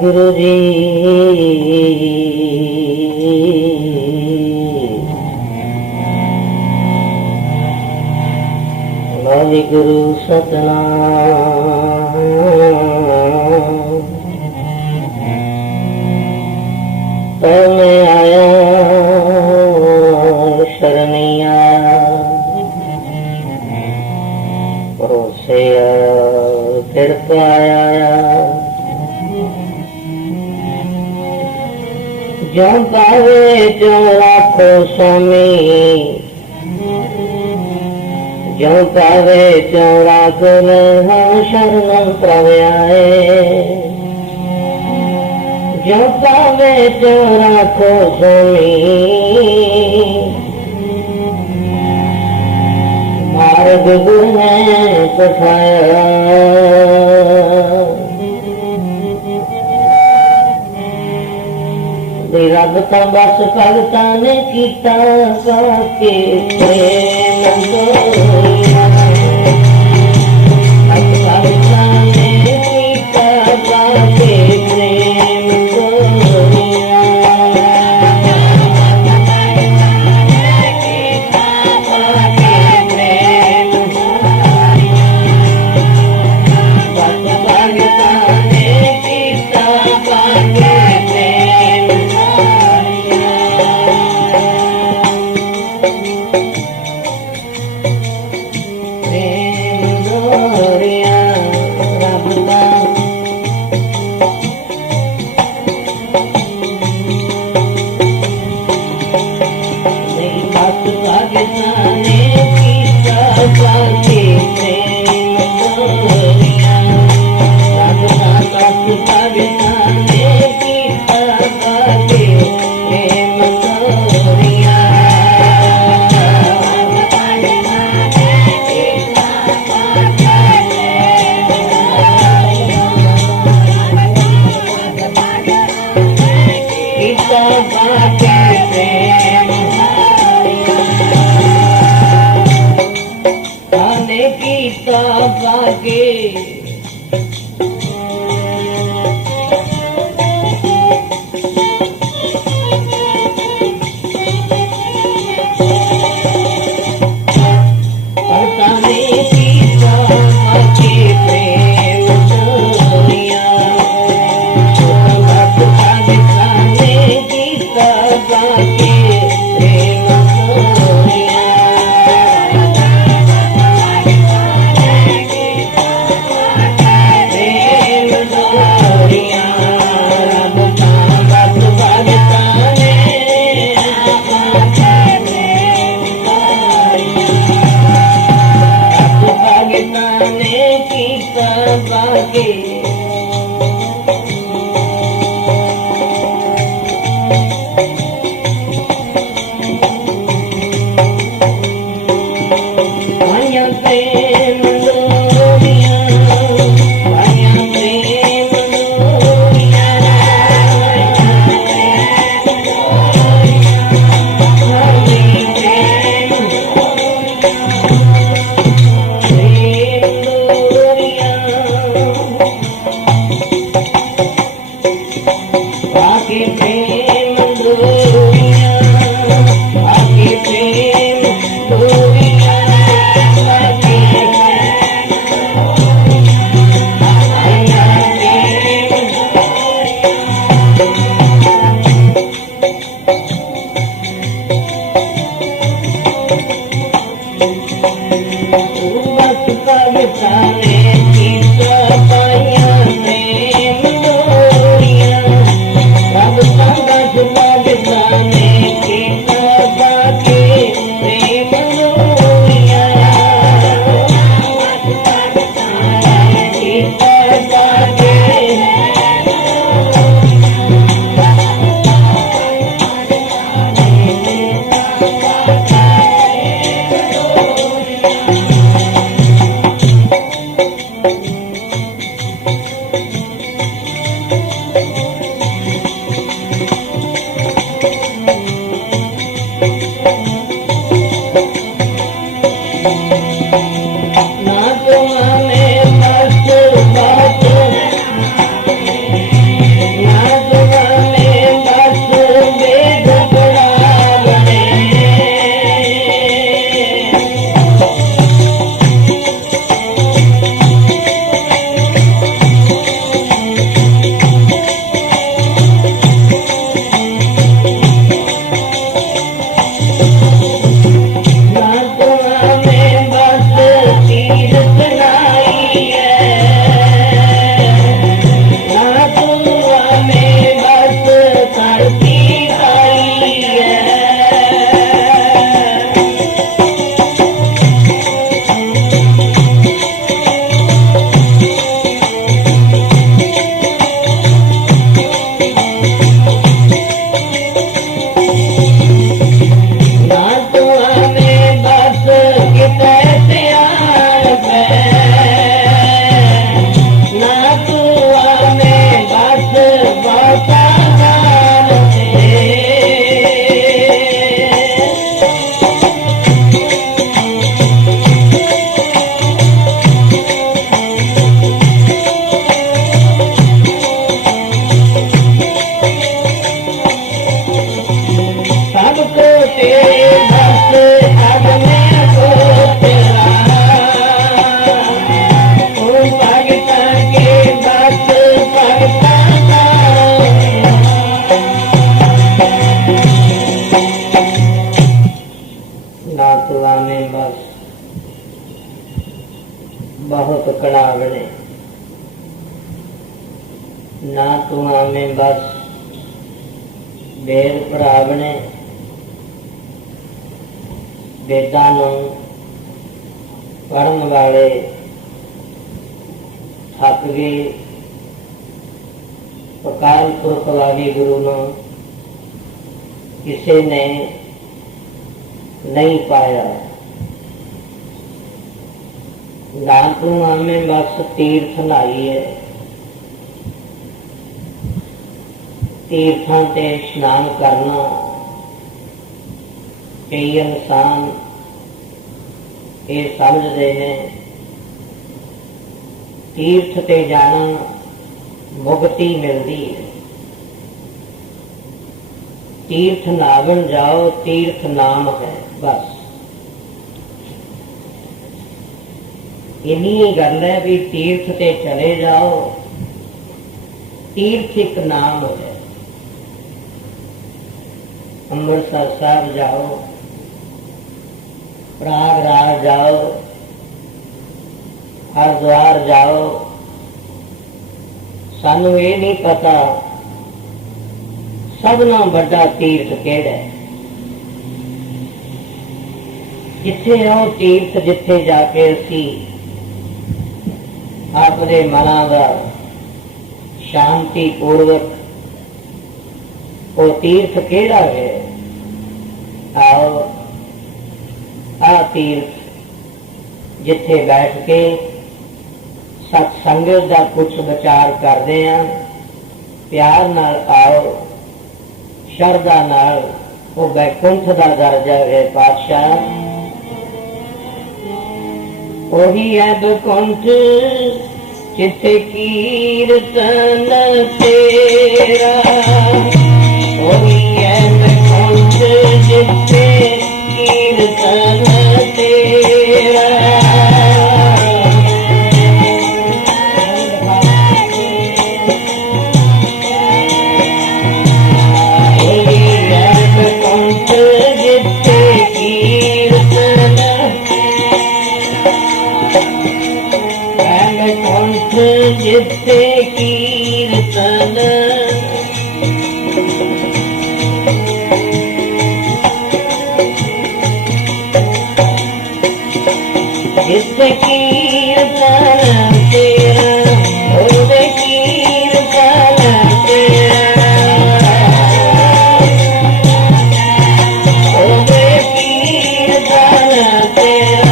ਵਾਹਿਗੁਰੂ ਜੀ ਵਾਹਿਗੁਰੂ ਸਤਨਾਮ ਮੈਂ ਆਇਆ ਸ਼ਰਨਿਆ ਭਰੋਸੇ ਆਇਆ ਫਿਰ ਪਾਇਆ ਜੋ ਪਾਵੇ ਜੋ ਰੱਖੋ स्वामी जो पावे जो राख हम शरणम प्रव्याए जो पावे जो राखो स्वामी मार्ग गुरु ने पठाया रब तो बस भगता ने किया के प्रेम भगता ने किया के प्रेम वेद पढ़ावने, वेदां नूं पढ़न वाले थक गए। अकाल पुरख वाहिगुरू नूं किसी ने नहीं पाया। नानक आमे बस तीर्थ नहाई है, तीर्थां ते इशनान करना। कई इंसान ये समझते हैं तीर्थ ते जाना मुक्ति मिलती है। तीर्थ नावन जाओ, तीर्थ नाम है, बस इन्हीं गल है भी तीर्थ ते चले जाओ, तीर्थ एक नाम है। अमृतसर साहब जाओ, प्रयागराज जाओ, हरिद्वार जाओ, सानू ये नहीं पता सबना बड़ा तीर्थ केड़ा है। जिथे आओ तीर्थ, जिथे जाके असी अपने मना का शांति पूर्वक वो तीर्थ केड़ा है। आओ आ तीर्थ जिथे बैठ के सत्संगत का कुछ विचार करते हैं, प्यार नाल आओ, शरदा नाल वो बैकुंठ का दर्जा है। पातशाह वही है बैकुंठ जिथे कीर्तन तेरा, वही है बैकुंठ जिथे कीर्तन तेरा। जिथे कीर्तन जिथे कीर्तन तेरा, ओदे कीर्तन तेरा, ओदे कीर्तन तेरा।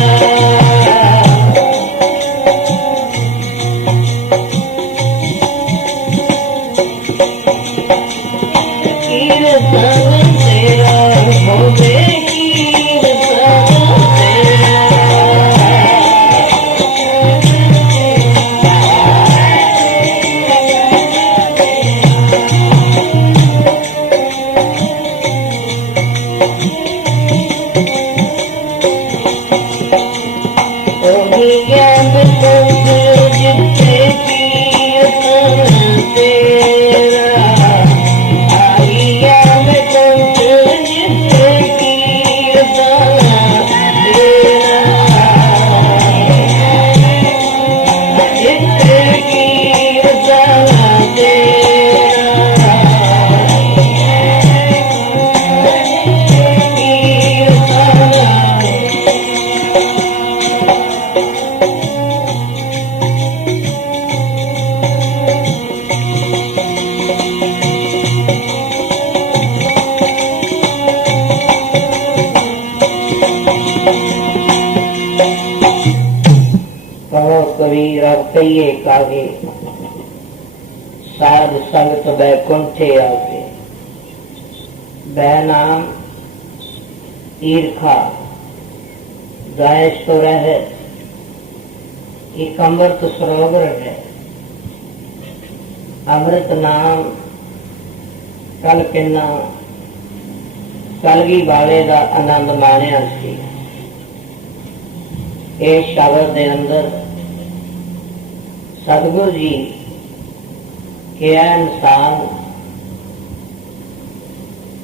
कहिए कागे साध संगत बैकुंठे आके, बैनाम ईर्खा दायश तो रहत, एक अमृत सरोवर है। अमृत नाम कल किन्ना कलगी वाले का आनंद मानिया सी। इस शब्द के अंदर सतगुरु जी क्या इंसान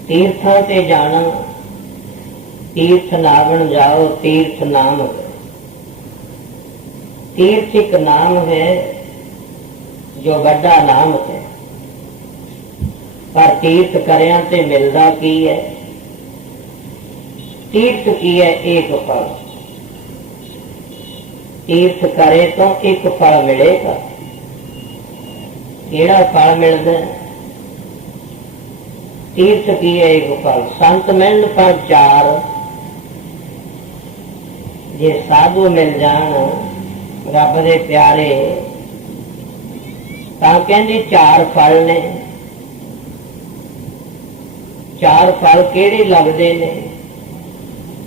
तीर्थां ते जाना, तीर्थ नावन जाओ, तीर्थ नाम। तीर्थ एक नाम है जो बड़ा नाम है। पर तीर्थ करिया ते मिलता की है? तीर्थ की है? एक फल। तीर्थ करे तो एक फल मिलेगा। केड़ा फल मिलता? तीर्थ की है एक फल। संत मिलन पर चार। जे साधु मिल जान रब दे प्यारे तां कहंदे चार फल ने। चार फल केड़े लगदे ने?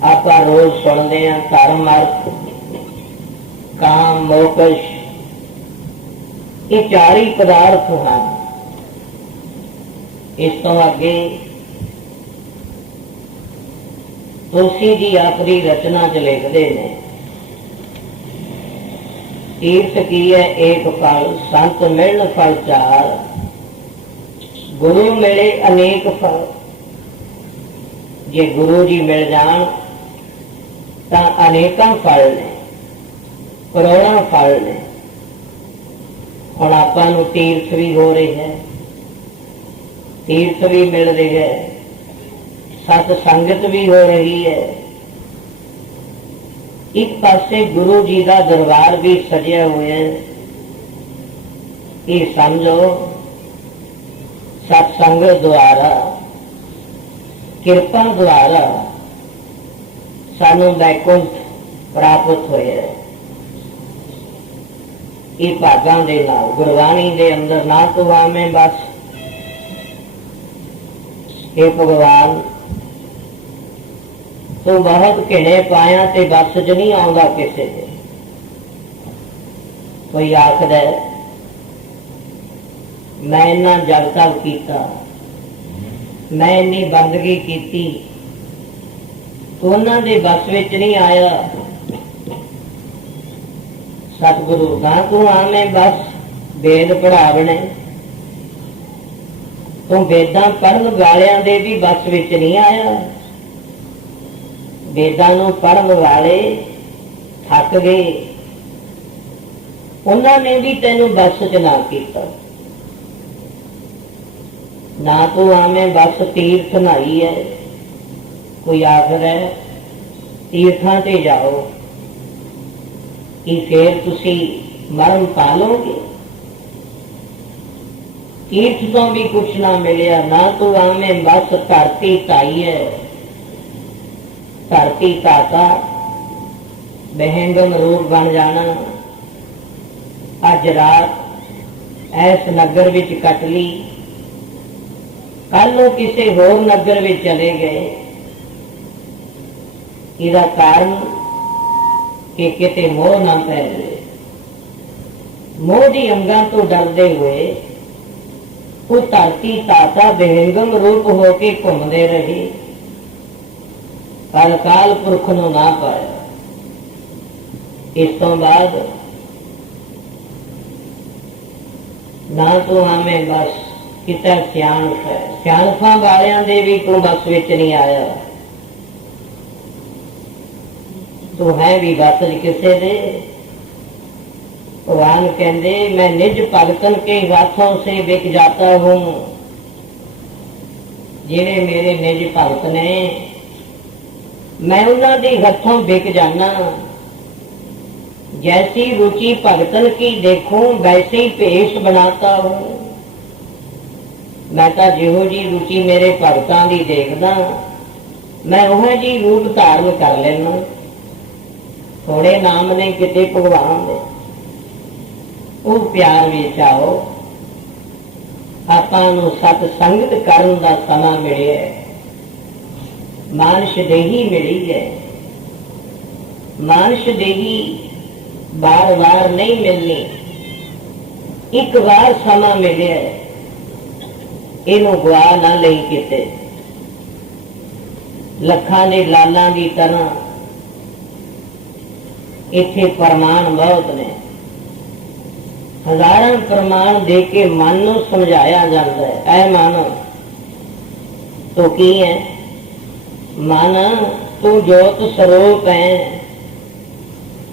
आपां रोज सुनदे हां, धर्म अर्थ काम मोक्ष, ये चार ही पदार्थ हैं। इस तो अगे तुलसी जी अपनी रचना च लिखते हैं, तीर्थ की है एक फल, संत मिलन फल चार, गुरु मिले अनेक फल। जे गुरु जी मिल जान तो अनेकों फल ने, करोड़ों फल ने। हुण आपां नूं तीर्थ भी हो रहे हैं, तीर्थ भी मिल रही है, सत संगत भी हो रही है। एक पासे गुरु जी का दरबार भी सजिया हुआ है। ये समझो सत्संग द्वारा, किरपा द्वारा सानू वैकुंठ प्राप्त होया है। ये भागां दे नाल गुरबाणी दे अंदर ना तो आवें बस हे भगवान तू बहुत घिने पाया ते बस च नहीं आउंदा किसे दे। कोई आखद मैं इन्ना जग तक कीता, मैं इन्नी बंदगी कीती, तू उन्हां दे बस विच नहीं आया। सतगुरु ना तू आवें बस वेद पढ़ावणे, तू वेदां पढ़न वालियां दे भी बस विच नहीं आया। वेदां नूं पढ़न वाले थक गए, उन्हां ने भी तैनूं बस च ना कीता। ना तू आवें बस तीर्थ नहाई है। कोई आखर है तीर्थां ते जाओ कि फिर तुसी मरण पालोगे। तीर्थ तो भी कुछ ना मिलिया। ना तू आवें बस धरती ताई है, धरती ताता बहंगम रूप बन जाना। अज रात ऐस नगर विच कट ली, कल नूं किसी होर नगर विच चले गए। इसदा कारण कि किते मोह ना पै जाए। मोह दी अंगां तो डरदे हुए वो धरती ताता बेहंगम रूप होके घूमते रहे, पर अकाल पुरख नूं ना पाया। इस तो बाद ना तो आवें बस किते सियाणप है, सियाणपां वालियां दे भी तू बस विच नहीं आया। तू है भी बस किसे दे। भगवान कहते मैं निज भगतन के हाथों से बिक जाता हूं। जिन्हें मेरे निज भगत ने मैं उन्हां दे हाथों बिक जाना। जैसी रुचि भगतन की देखूं वैसे ही भेष बनाता हूं। मैं तो जिहो जी रुचि मेरे भगतां दी देखदा मैं उह जी रूप धारण कर लेना। थोड़े नाम ने किते भगवान दे, वो प्यार विच आओ। आपां नूं सत संगत करन दा समा मिलिया है, मानश देही मिली है। मानश देही बार बार नहीं मिलनी, एक बार समा मिलिया है, इनू गवा ना लई किते। लखां दे लालां दी तरह इत्थे प्रमाण बहुत ने। हजारां प्रमाण दे के मन नूं समझाया जाता है। ऐ मन तो की है? मन तू जोत स्वरूप है,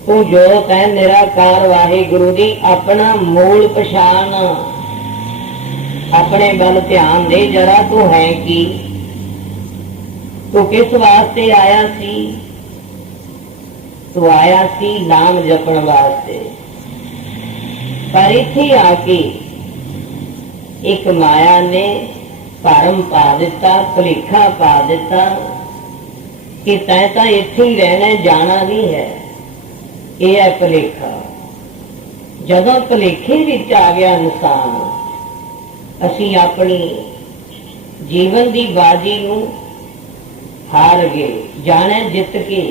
तू जोत है निराकार वाहिगुरु दी अपना मूल पछाण। अपने बल ध्यान दे जरा, तू है की, तू किस वास्ते आया सी? तू आया सी नाम जपण वास्ते, पर इत्थे आके एक माया ने भरम पा दिता, भुलेखा पा दिता कि तैं तां इत्थे ही रहना, जाना नहीं है। यह है भुलेखा। जदों भुलेखे विच आ गया इंसान, असीं अपनी जीवन की बाजी नूं हार गए। जाने जित के,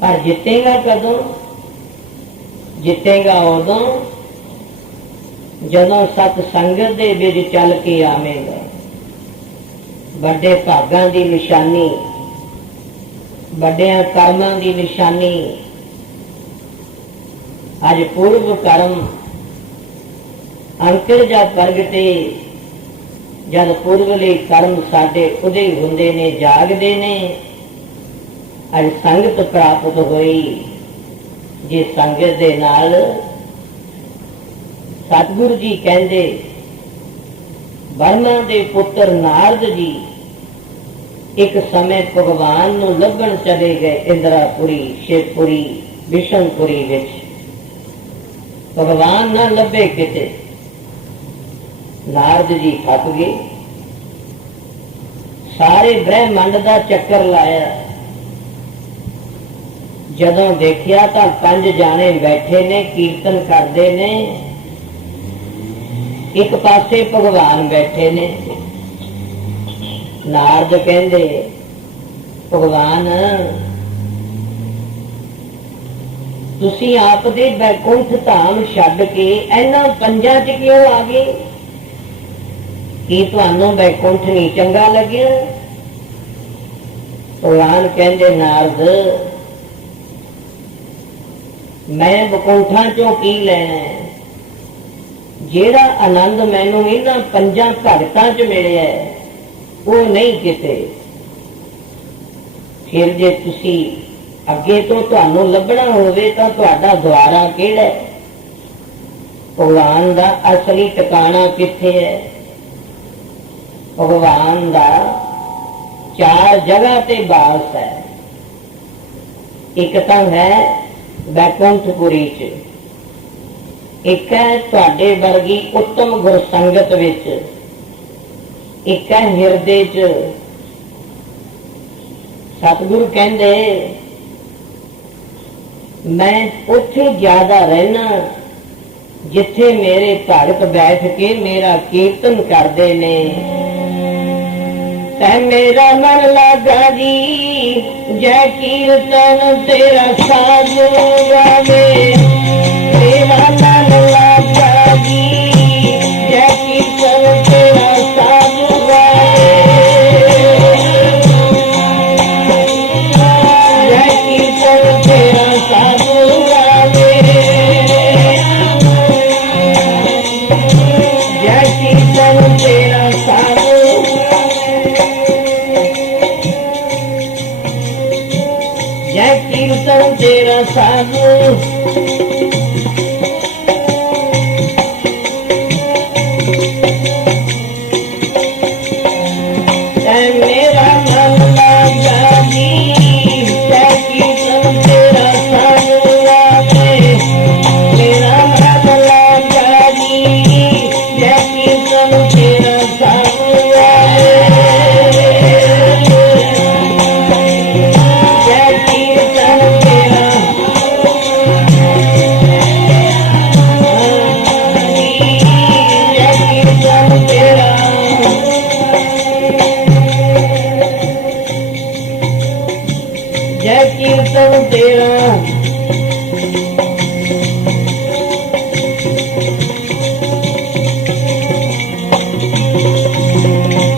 पर जितेगा कदों? जितेगा उदों जदों सतसंगत दे विच चल के आवेगा। बड़े भागां की निशानी, बड़िया कर्मां की निशानी, अज पूर्व कर्म अंकर जा प्रगटे, जद पूर्वले कर्म साडे उदय हुंदे ने, जागदे ने। अज संगत प्राप्त होई, जे संगत दे नाल सतगुरु जी कहंदे, ब्रह्मा दे पुत्र नारद जी एक समय भगवान नूं लभण चले गए इंद्रापुरी, शिवपुरी, विशनपुरी विच। भगवान न लभे किते, नारद जी थक गए, सारे ब्रह्मंड का चक्कर लाया। जदों देखिया तो 5 जाने बैठे ने, कीर्तन करते ने, एक पासे भगवान बैठे ने। नारद कहंदे, भगवान तुसी आप दे बैकुंठ धाम छड्ड के इन्हां 5 च क्यों आ गए? की तुहानूं बैकुंठ नहीं चंगा लग्या? भगवान कहंदे, नारद मैं बैकुंठां चों की लैना है? जेड़ा आनंद मैनूं इन्हां 5 भगतां च मिलिया वो नहीं किते। फिर जे तुसी अगे तो तुहानूं लभना होवे तां तुहाडा द्वारा किहड़ा है? भगवान दा असली ठिकाना कित्थे है? भगवान दा 4 जगह ते वास है। एक तां है बैकुंठपुरी च, एक है तुहाडे वर्गी उत्तम गुरसंगत विच, एक है हिरदे च। सतगुरु कहंदे, मैं उत्थे ज्यादा रहना जिथे मेरे भगत बैठ के मेरा कीर्तन करते ने। तै मेरा मन लागा जी, जय कीर्तन तेरा साज गावे। मेरा मन लागा जी, जय कीर्तन तेरा साज गावे। जय कीर्तन तेरा साज गावे। जय कीर्तन तेरा साज, जय कीर्तन तेरा साधु। मेरा मन लागा जी, जय कीर्तन तेरा साधु गावे। मेरा मन लागा जी, जय कीर्तन तेरा साधु गावे। जय कीर्तन तेरा,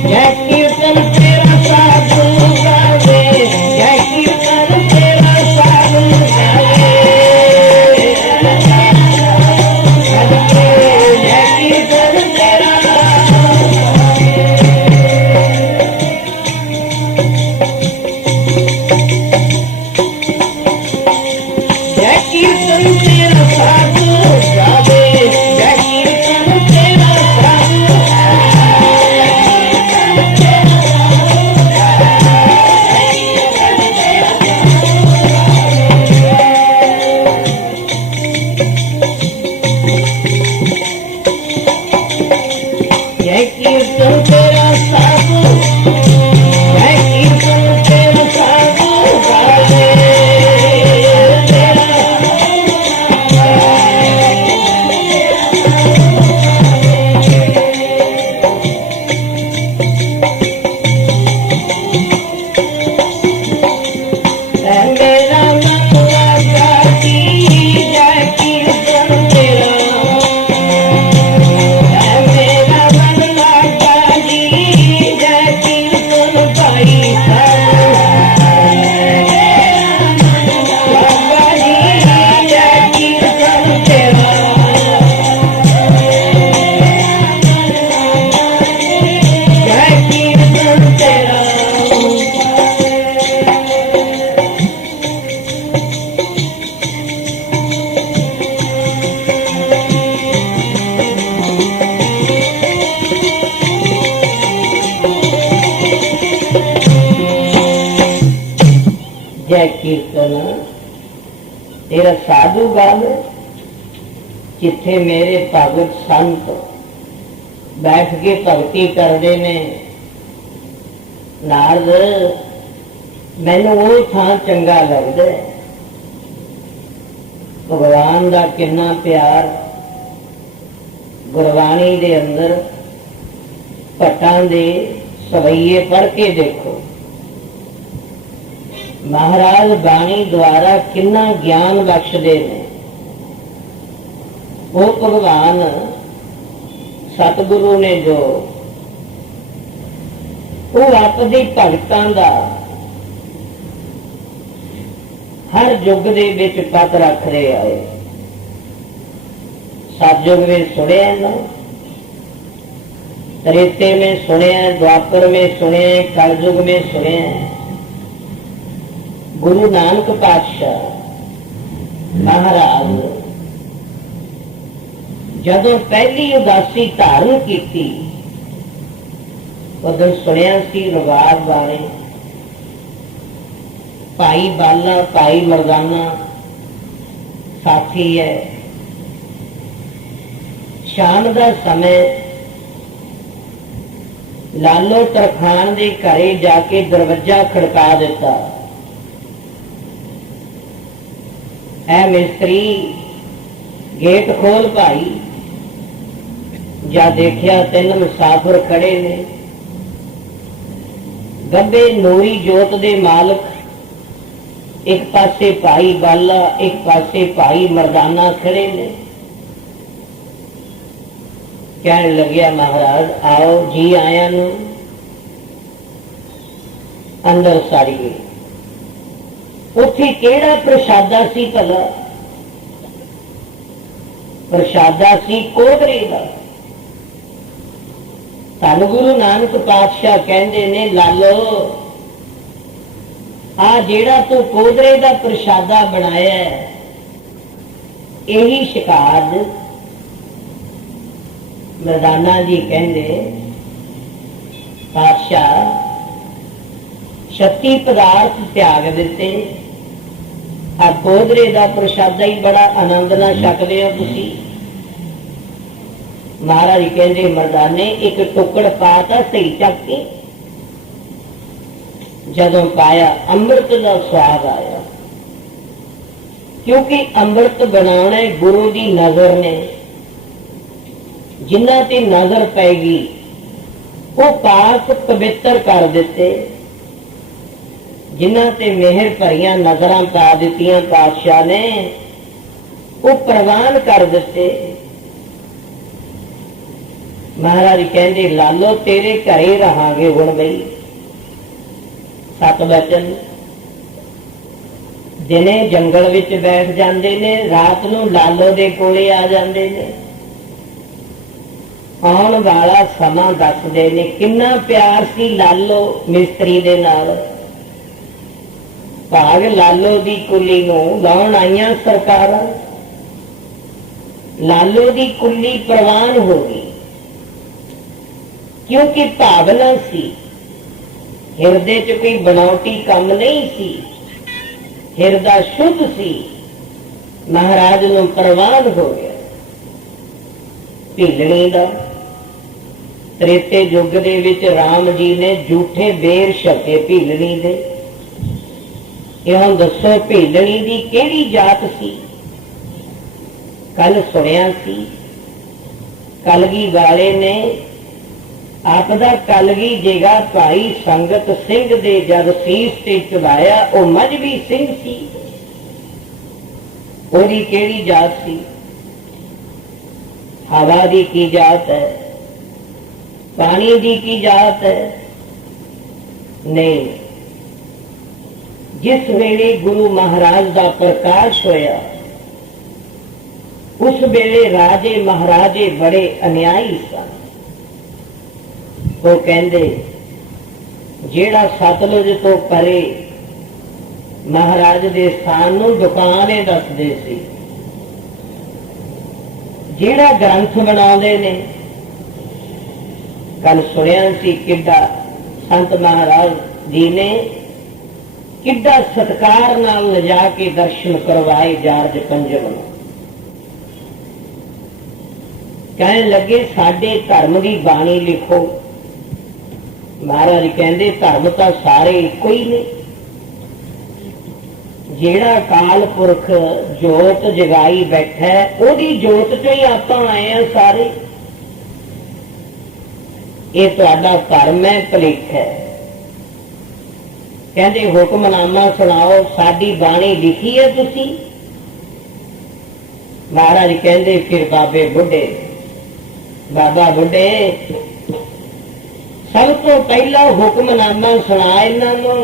जय कीर्तन तेरा साधु गावे। जय कीर्तन तेरा साधु गावे। जय कीर्तन तेरा, है कीर्तन तेरा साधु गल जिथे मेरे भगत संत बैठ के भगती करते ने नारद मैनू वो थां चंगा लगता है। भगवान का कितना प्यार गुरबाणी दे अंदर भट्टां दे सवैये पढ़ के देखो। महाराज बाणी द्वारा कितना ज्ञान बख्शदे ने। वो भगवान सतगुरु ने जो वो अपने भगतां दा हर युग दे विच पत रख रहे आए। सतयुग में सुनिया ना, त्रेते में सुनिया, द्वापर में सुनिया, कलयुग में सुनिया। गुरु नानक पातशाह महाराज जदों पहली उदासी धारण की उदों सुनिया सी रवाज बारे। भाई बाला भाई मरदाना साथी है। शाम का समय लालो तरखान के घरे जाके दरवाजा खड़का दिता। ऐ मिस्त्री गेट खोल भाई। जा देखिया 3 मुसाफिर खड़े ने। गब्बे नूरी जोत दे मालक, एक पासे भाई बाला एक पासे भाई मरदाना खड़े ने। कहने लग्या महाराज आओ जी आया नू अंदर साड़िए। उत्थे केड़ा प्रसादा सी भला? प्रसादा सी कोदरे का। धन गुरु नानक पातशाह कहते ने लालो आ जेड़ा तू कोदरे का प्रसादा बनाया यही शिकार। मरदाना जी कहते पातशाह 36 पदार्थ त्याग दिते, आ कोदरे का प्रसादा ही बड़ा आनंद ना छकदे हो तुसी। महाराज कहते मरदाने एक टुकड़ पाता सही चक के। जदों पाया अमृत का स्वाद आया, क्योंकि अमृत बनाने गुरु की नजर ने। जिन्हां ते नजर पैगी वो पाक पवित्र कर दिते। जिन्हां ते मेहर भरियां नजरां पा दित्तियां पातशाह ने वो प्रवान कर दिते। महाराज कहते लालो तेरे घरे रहांगे हुण बई। 7 वचन दिने जंगल विच बैठ जाते ने, रात नूं लालो दे कोले आ जाते ने। आउण वाला समा दसदे ने किन्ना प्यार सी लालो मिस्त्री दे नाल। भाग लालो दी कुली नूं लाउण आईयां सरकारां। लालो दी कुली प्रवान हो गई, क्योंकि भावना सी। हिरदे च कोई बनावटी काम नहीं सी, हिरदा शुद्ध सी। महाराज नूं प्रवान हो गया। भीलनी दा त्रेते युग दे विच राम जी ने झूठे बेर छके भीलनी दे। ये हुण दसो भीलनी दी केड़ी जात सी? कल सुनिया सी कलगी वाले ने आपदा कलगी जेगा भाई संगत सिंह दे जद सीस ते चढ़ाया वो मजहबी सिंह सी। ओदी केड़ी जात सी? हवा दी की जात है? पानी दी की जात है? नहीं। जिस वेले गुरु महाराज का प्रकाश होया उस वेले राजे महाराजे बड़े अन्यायी सन। वो कहते जेड़ा सतलुज तो परे महाराज दे स्थान नूं दुकान ही दसदे सी। जेड़ा ग्रंथ बनाउंदे ने कल सुनिया सी किड्डा संत महाराज जी ने किड्डा सत्कार नाल लिजा के दर्शन करवाए जार्ज पंजव नूं। कहने लगे साडे धर्म की बाणी लिखो। महाराज कहते धर्म तो सारे इको ही ने। जेड़ा काल पुरख जोत जगाई बैठा है ओदी जोत चो ही आप आए हैं सारे। ये तुहाडा धर्म है, भलेख है। कहते हुक्मनामा सुनाओ, साडी बाणी लिखी है तुसी? महाराज कहते फिर बाबे बुढ़े, बाबा बुढ़े सब तो पहला हुक्मनामा सुना इन्हों,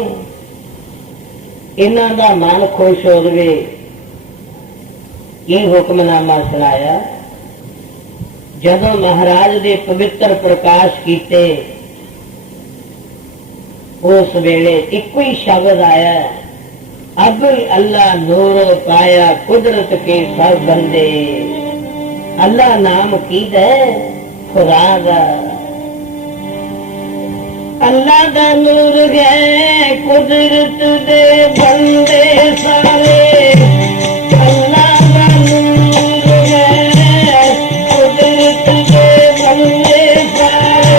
इन्हों का मन खुश हो जाए। ये हुक्मनामा सुनाया। जदों महाराज दे पवित्र प्रकाश किते उस वेले इको ही शब्द आया, अब अल्लाह नूर पाया कुदरत के सब बंदे। अल्लाह नाम की है खुदा दा, अल्लाह दा नूर है कुदरत दे बंदे सारे। अल्लाह दा नूर है कुदरत दे बंदे सारे।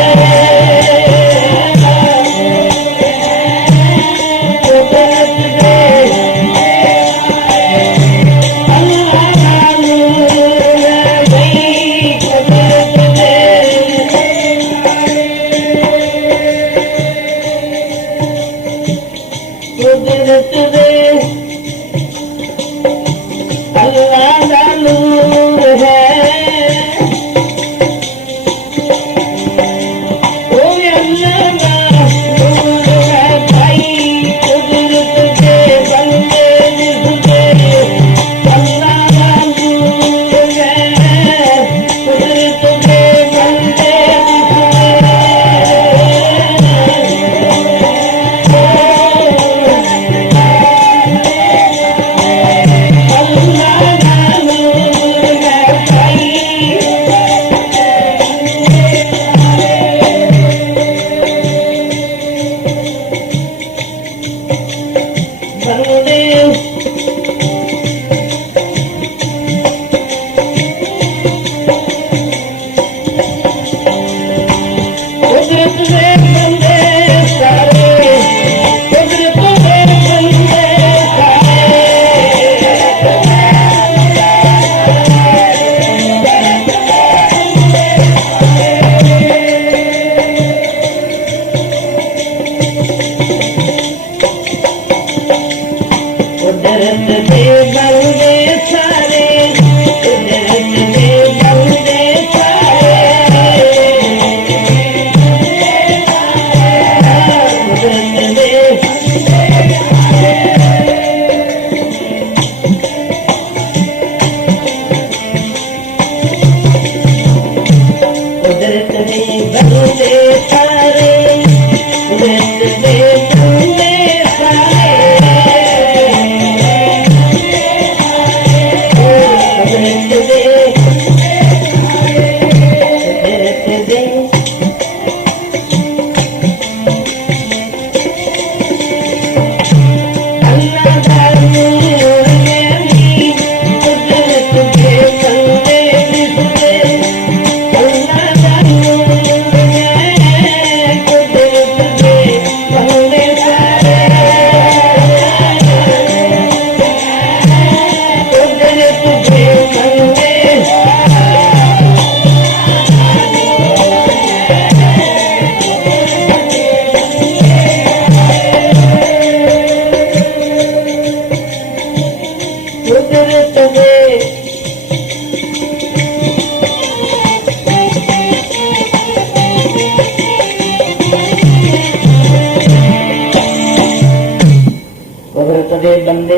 बंदे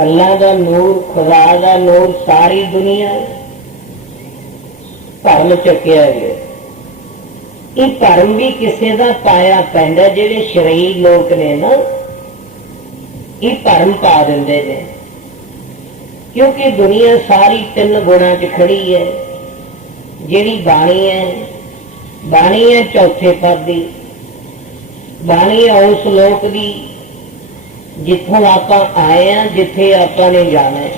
अल्लाह दा नूर खुदा दा नूर सारी दुनिया धर्म चुकिया गया। ये धर्म भी किसी का पाया पैंदा, जेडे शरीर लोग ने ना ये धर्म पा देंदे ने, क्योंकि दुनिया सारी तीन गुणा च खड़ी है। जिहड़ी बाणी है चौथे पद दी, बाणी है उस लोक दी ਜਿੱਥੋਂ ਆਪਾਂ ਆਏ ਆ, ਜਿੱਥੇ ਆਪਾਂ ਨੇ ਜਾਣਾ ਹੈ,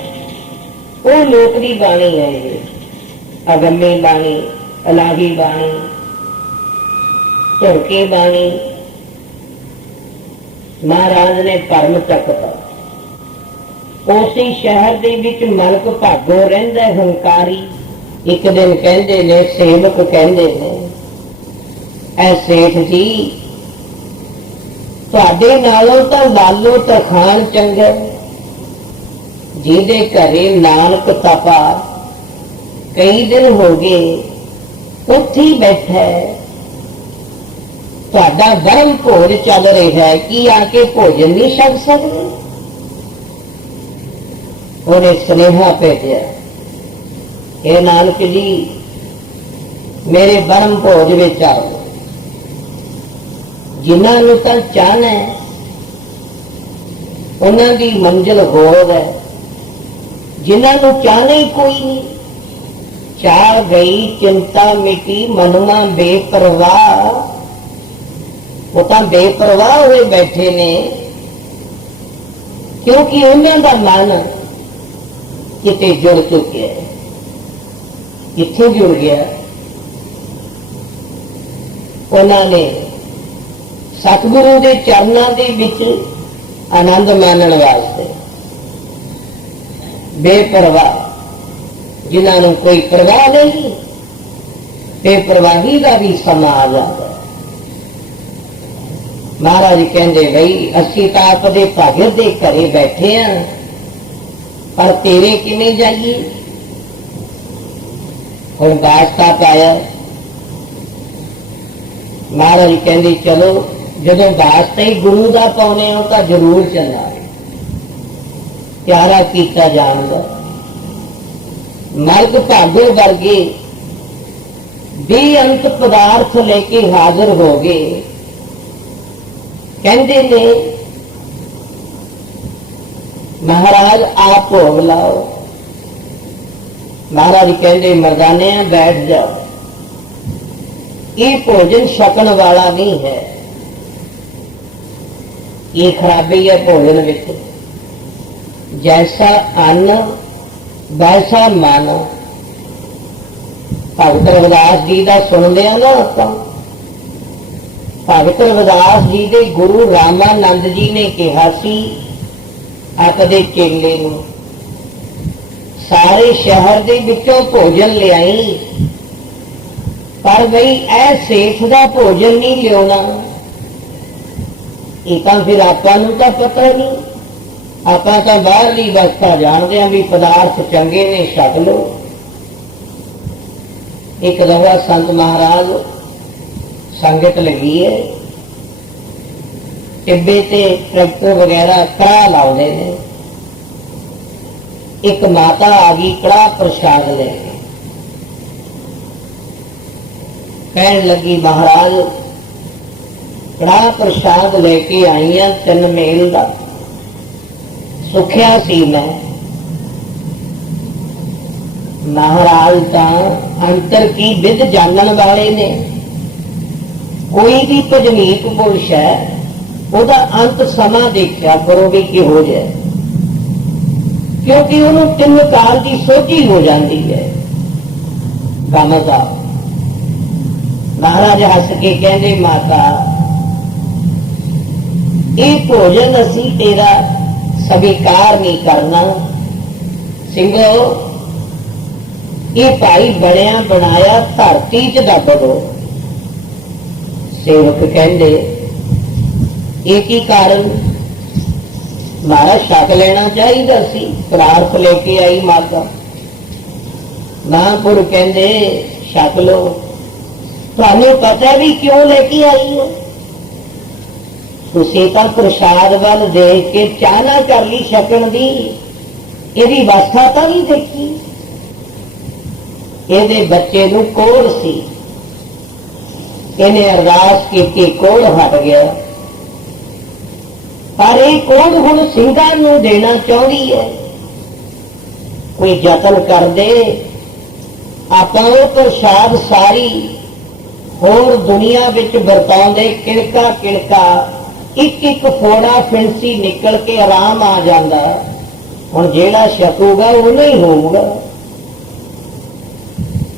ਉਹ ਲੋਕ ਦੀ ਬਾਣੀ ਹੈ ਇਹ। ਅਗੰਮੀ ਬਾਣੀ, ਇਲਾਹੀ ਬਾਣੀ, ਧੁਰਕੀ ਬਾਣੀ ਮਹਾਰਾਜ ਨੇ ਭਰਮ ਚੱਕਤਾ। ਉਸੇ ਸ਼ਹਿਰ ਦੇ ਵਿੱਚ ਮਲਕ ਭਾਗੋ ਰਹਿੰਦਾ ਹੰਕਾਰੀ। ਇੱਕ ਦਿਨ ਕਹਿੰਦੇ ਨੇ, ਸੇਵਕ ਕਹਿੰਦੇ ਨੇ, ਐ ਸੇਠ ਜੀ, ਤੁਹਾਡੇ ਨਾਲੋਂ ਤਾਂ ਲਾਲੋ ਤਰਖਾਣ ਚੰਗਾ, ਜਿਹਦੇ ਘਰੇ ਨਾਨਕ ਤਪਾ ਕਈ ਦਿਨ ਹੋ ਗਏ ਉੱਥੇ ਹੀ ਬੈਠਾ ਹੈ। ਤੁਹਾਡਾ ਗਰਮ ਭੋਜ ਚੱਲ ਰਿਹਾ ਹੈ, ਕੀ ਆ ਕੇ ਭੋਜਨ ਨਹੀਂ ਛਕ ਸਕਦੇ? ਉਹਨੇ ਸੁਨੇਹਾ ਭੇਜਿਆ, ਇਹ ਨਾਨਕ ਜੀ, ਮੇਰੇ ਬਰਮ ਭੋਜ ਵਿੱਚ ਆਓ। ਜਿਨ੍ਹਾਂ ਨੂੰ ਤਾਂ ਚਾਹਨਾ ਹੈ ਉਹਨਾਂ ਦੀ ਮੰਜ਼ਿਲ ਹੋਰ ਹੈ, ਜਿਨ੍ਹਾਂ ਨੂੰ ਚਾਹਨਾ ਹੀ ਕੋਈ ਨਹੀਂ। ਚਾਹ ਗਈ ਚਿੰਤਾ ਮਿਟੀ, ਮਨੁਆ ਬੇਪਰਵਾਹ। ਉਹ ਤਾਂ ਬੇਪਰਵਾਹ ਹੋਏ ਬੈਠੇ ਨੇ, ਕਿਉਂਕਿ ਉਹਨਾਂ ਦਾ ਮਨ ਕਿਤੇ ਜੁੜ ਚੁੱਕਿਆ ਹੈ। ਕਿੱਥੇ ਜੁੜ ਗਿਆ? ਉਹਨਾਂ ਨੇ ਸਤਿਗੁਰੂ ਦੇ ਚਰਨਾਂ ਦੇ ਵਿੱਚ ਆਨੰਦ ਮਾਣਨ ਵਾਸਤੇ ਬੇਪਰਵਾਹ, ਜਿਨ੍ਹਾਂ ਨੂੰ ਕੋਈ ਪਰਵਾਹ ਨਹੀਂ, ਬੇਪਰਵਾਹੀ ਦਾ ਵੀ ਸਮਾਂ ਆ ਜਾਂਦਾ। ਮਹਾਰਾਜ ਕਹਿੰਦੇ, ਬਈ ਅਸੀਂ ਤਾਂ ਆਪਦੇ ਭਗਤ ਦੇ ਘਰੇ ਬੈਠੇ ਆ, ਪਰ ਤੇਰੇ ਕਿਵੇਂ ਜਾਈਏ? ਹੁਣ ਵਾਸਤਾ ਪਾਇਆ। ਮਹਾਰਾਜ ਕਹਿੰਦੇ, ਚਲੋ, ਜਦੋਂ ਵਾਸਤਾ ਹੀ ਗੁਰੂ ਦਾ ਪਾਉਨੇ ਹੋ ਤਾਂ ਜ਼ਰੂਰ ਚੱਲਾਂਗੇ। ਪਿਆਰਾ ਕੀਤਾ ਜਾਣਦਾ। ਮਰਗ ਭਾਗੋ ਵਰਗੇ ਬੇਅੰਤ ਪਦਾਰਥ ਲੈ ਕੇ ਹਾਜ਼ਰ ਹੋ ਗਏ। ਕਹਿੰਦੇ ਨੇ, ਮਹਾਰਾਜ ਆਪ ਭੋਗ ਲਾਓ। ਮਹਾਰਾਜ ਕਹਿੰਦੇ, ਮਰਦਾਨਿਆਂ ਬੈਠ ਜਾਓ, ਇਹ ਭੋਜਨ ਛਕਣ ਵਾਲਾ ਨਹੀਂ ਹੈ, ਇਹ ਖਰਾਬੀ ਹੈ ਭੋਜਨ ਵਿੱਚ। ਜੈਸਾ ਅੰਨ ਵੈਸਾ ਮਨ। ਭਗਤ ਰਵਿਦਾਸ ਜੀ ਦਾ ਸੁਣਦੇ ਆ ਨਾ ਆਪਾਂ। ਭਗਤ ਰਵਿਦਾਸ ਜੀ ਦੇ ਗੁਰੂ ਰਾਮਾਨੰਦ ਜੀ ਨੇ ਕਿਹਾ ਸੀ ਆਪਦੇ ਚੇਲੇ ਨੂੰ, ਸਾਰੇ ਸ਼ਹਿਰ ਦੇ ਵਿੱਚੋਂ ਭੋਜਨ ਲਿਆਈ, ਪਰ ਬਈ ਇਹ ਸੇਠ ਦਾ ਭੋਜਨ ਨਹੀਂ ਲਿਆਉਣਾ। ਇਹ ਤਾਂ ਫਿਰ ਆਪਾਂ ਨੂੰ ਤਾਂ ਪਤਾ ਨਹੀਂ, ਆਪਾਂ ਤਾਂ ਬਾਹਰਲੀ ਅਵਸਥਾ ਜਾਣਦੇ ਹਾਂ ਵੀ ਪਦਾਰਥ ਚੰਗੇ ਨੇ, ਛਕ ਲਓ। ਇੱਕ ਦਫਾ ਸੰਤ ਮਹਾਰਾਜ ਸੰਗਤ ਲੱਗੀ ਹੈ, ਟਿੱਬੇ ਤੇ ਟਰੈਕਟਰ ਵਗੈਰਾ ਕੜਾਹ ਲਾਉਂਦੇ ਨੇ। ਇੱਕ ਮਾਤਾ ਆ ਗਈ ਕੜਾਹ ਪ੍ਰਸ਼ਾਦ ਲੈ ਕੇ, ਕਹਿਣ ਲੱਗੀ, ਮਹਾਰਾਜ ਕੜਾਹ ਪ੍ਰਸ਼ਾਦ ਲੈ ਕੇ ਆਈਆਂ 3 ਮੇਲ ਦਾ, ਸੁਖਿਆ ਸੀ ਮੈਂ। ਮਹਾਰਾਜ ਤਾਂ ਅੰਤਰ ਕੀ ਵਿਦ ਜਾਣਨ ਵਾਲੇ ਨੇ। ਕੋਈ ਵੀ ਭਜਨੀਕ ਪੁਰਸ਼ ਹੈ, ਉਹਦਾ ਅੰਤ ਸਮਾਂ ਦੇਖਿਆ ਕਰੋ ਵੀ ਕਿਹੋ ਜਿਹਾ, ਕਿਉਂਕਿ ਉਹਨੂੰ 3 ਕਾਲ ਦੀ ਸੋਝੀ ਹੋ ਜਾਂਦੀ ਹੈ ਕੰਮ ਦਾ। ਮਹਾਰਾਜ ਹੱਸ ਕੇ ਕਹਿੰਦੇ, ਮਾਤਾ ਇਹ ਭੋਜਨ ਅਸੀਂ ਤੇਰਾ ਸਵੀਕਾਰ ਨਹੀਂ ਕਰਨਾ। ਸਿੰਘੋ, ਇਹ ਭਾਈ ਬਣਿਆ ਬਣਾਇਆ ਧਰਤੀ 'ਚ ਦੱਬ ਦੋ। ਸੇਵਕ ਕਹਿੰਦੇ, ਇਹ ਕੀ ਕਾਰਨ? ਮਹਾਰਾਜ ਛਕ ਲੈਣਾ ਚਾਹੀਦਾ ਸੀ, ਪਦਾਰਥ ਲੈ ਕੇ ਆਈ ਮਾਤਾ। ਮਹਾਂਪੁਰ ਕਹਿੰਦੇ, ਛਕ ਲਓ। ਤੁਹਾਨੂੰ ਪਤਾ ਵੀ ਕਿਉਂ ਲੈ ਕੇ ਆਈ ਹੋ? ਤੁਸੀਂ ਤਾਂ ਪ੍ਰਸ਼ਾਦ ਵੱਲ ਦੇਖ ਕੇ ਚਾਹਨਾ ਕਰ ਲਈ ਛਕਣ ਦੀ, ਇਹਦੀ ਅਵਸਥਾ ਤਾਂ ਨਹੀਂ ਦੇਖੀ। ਇਹਦੇ ਬੱਚੇ ਨੂੰ ਕੋੜ ਸੀ, ਇਹਨੇ ਅਰਦਾਸ ਕੀਤੀ, ਕੋੜ ਹਟ ਗਿਆ। ਪਰ ਇਹ ਕੋੜ ਹੁਣ ਸਿੰਘਾਂ ਨੂੰ ਦੇਣਾ ਚਾਹੁੰਦੀ ਹੈ। ਕੋਈ ਯਤਨ ਕਰਦੇ, ਆਪਾਂ ਉਹ ਪ੍ਰਸ਼ਾਦ ਸਾਰੀ ਹੋਰ ਦੁਨੀਆ ਵਿੱਚ ਵਰਤਾਉਂਦੇ, ਕਿਣਕਾ ਕਿਣਕਾ ਇੱਕ ਇੱਕ ਫੋੜਾ ਫਿੰਸੀ ਨਿਕਲ ਕੇ ਆਰਾਮ ਆ ਜਾਂਦਾ। ਹੁਣ ਜਿਹੜਾ ਛਕੂਗਾ ਉਹਨੂੰ ਹੀ ਹੋਊਗਾ।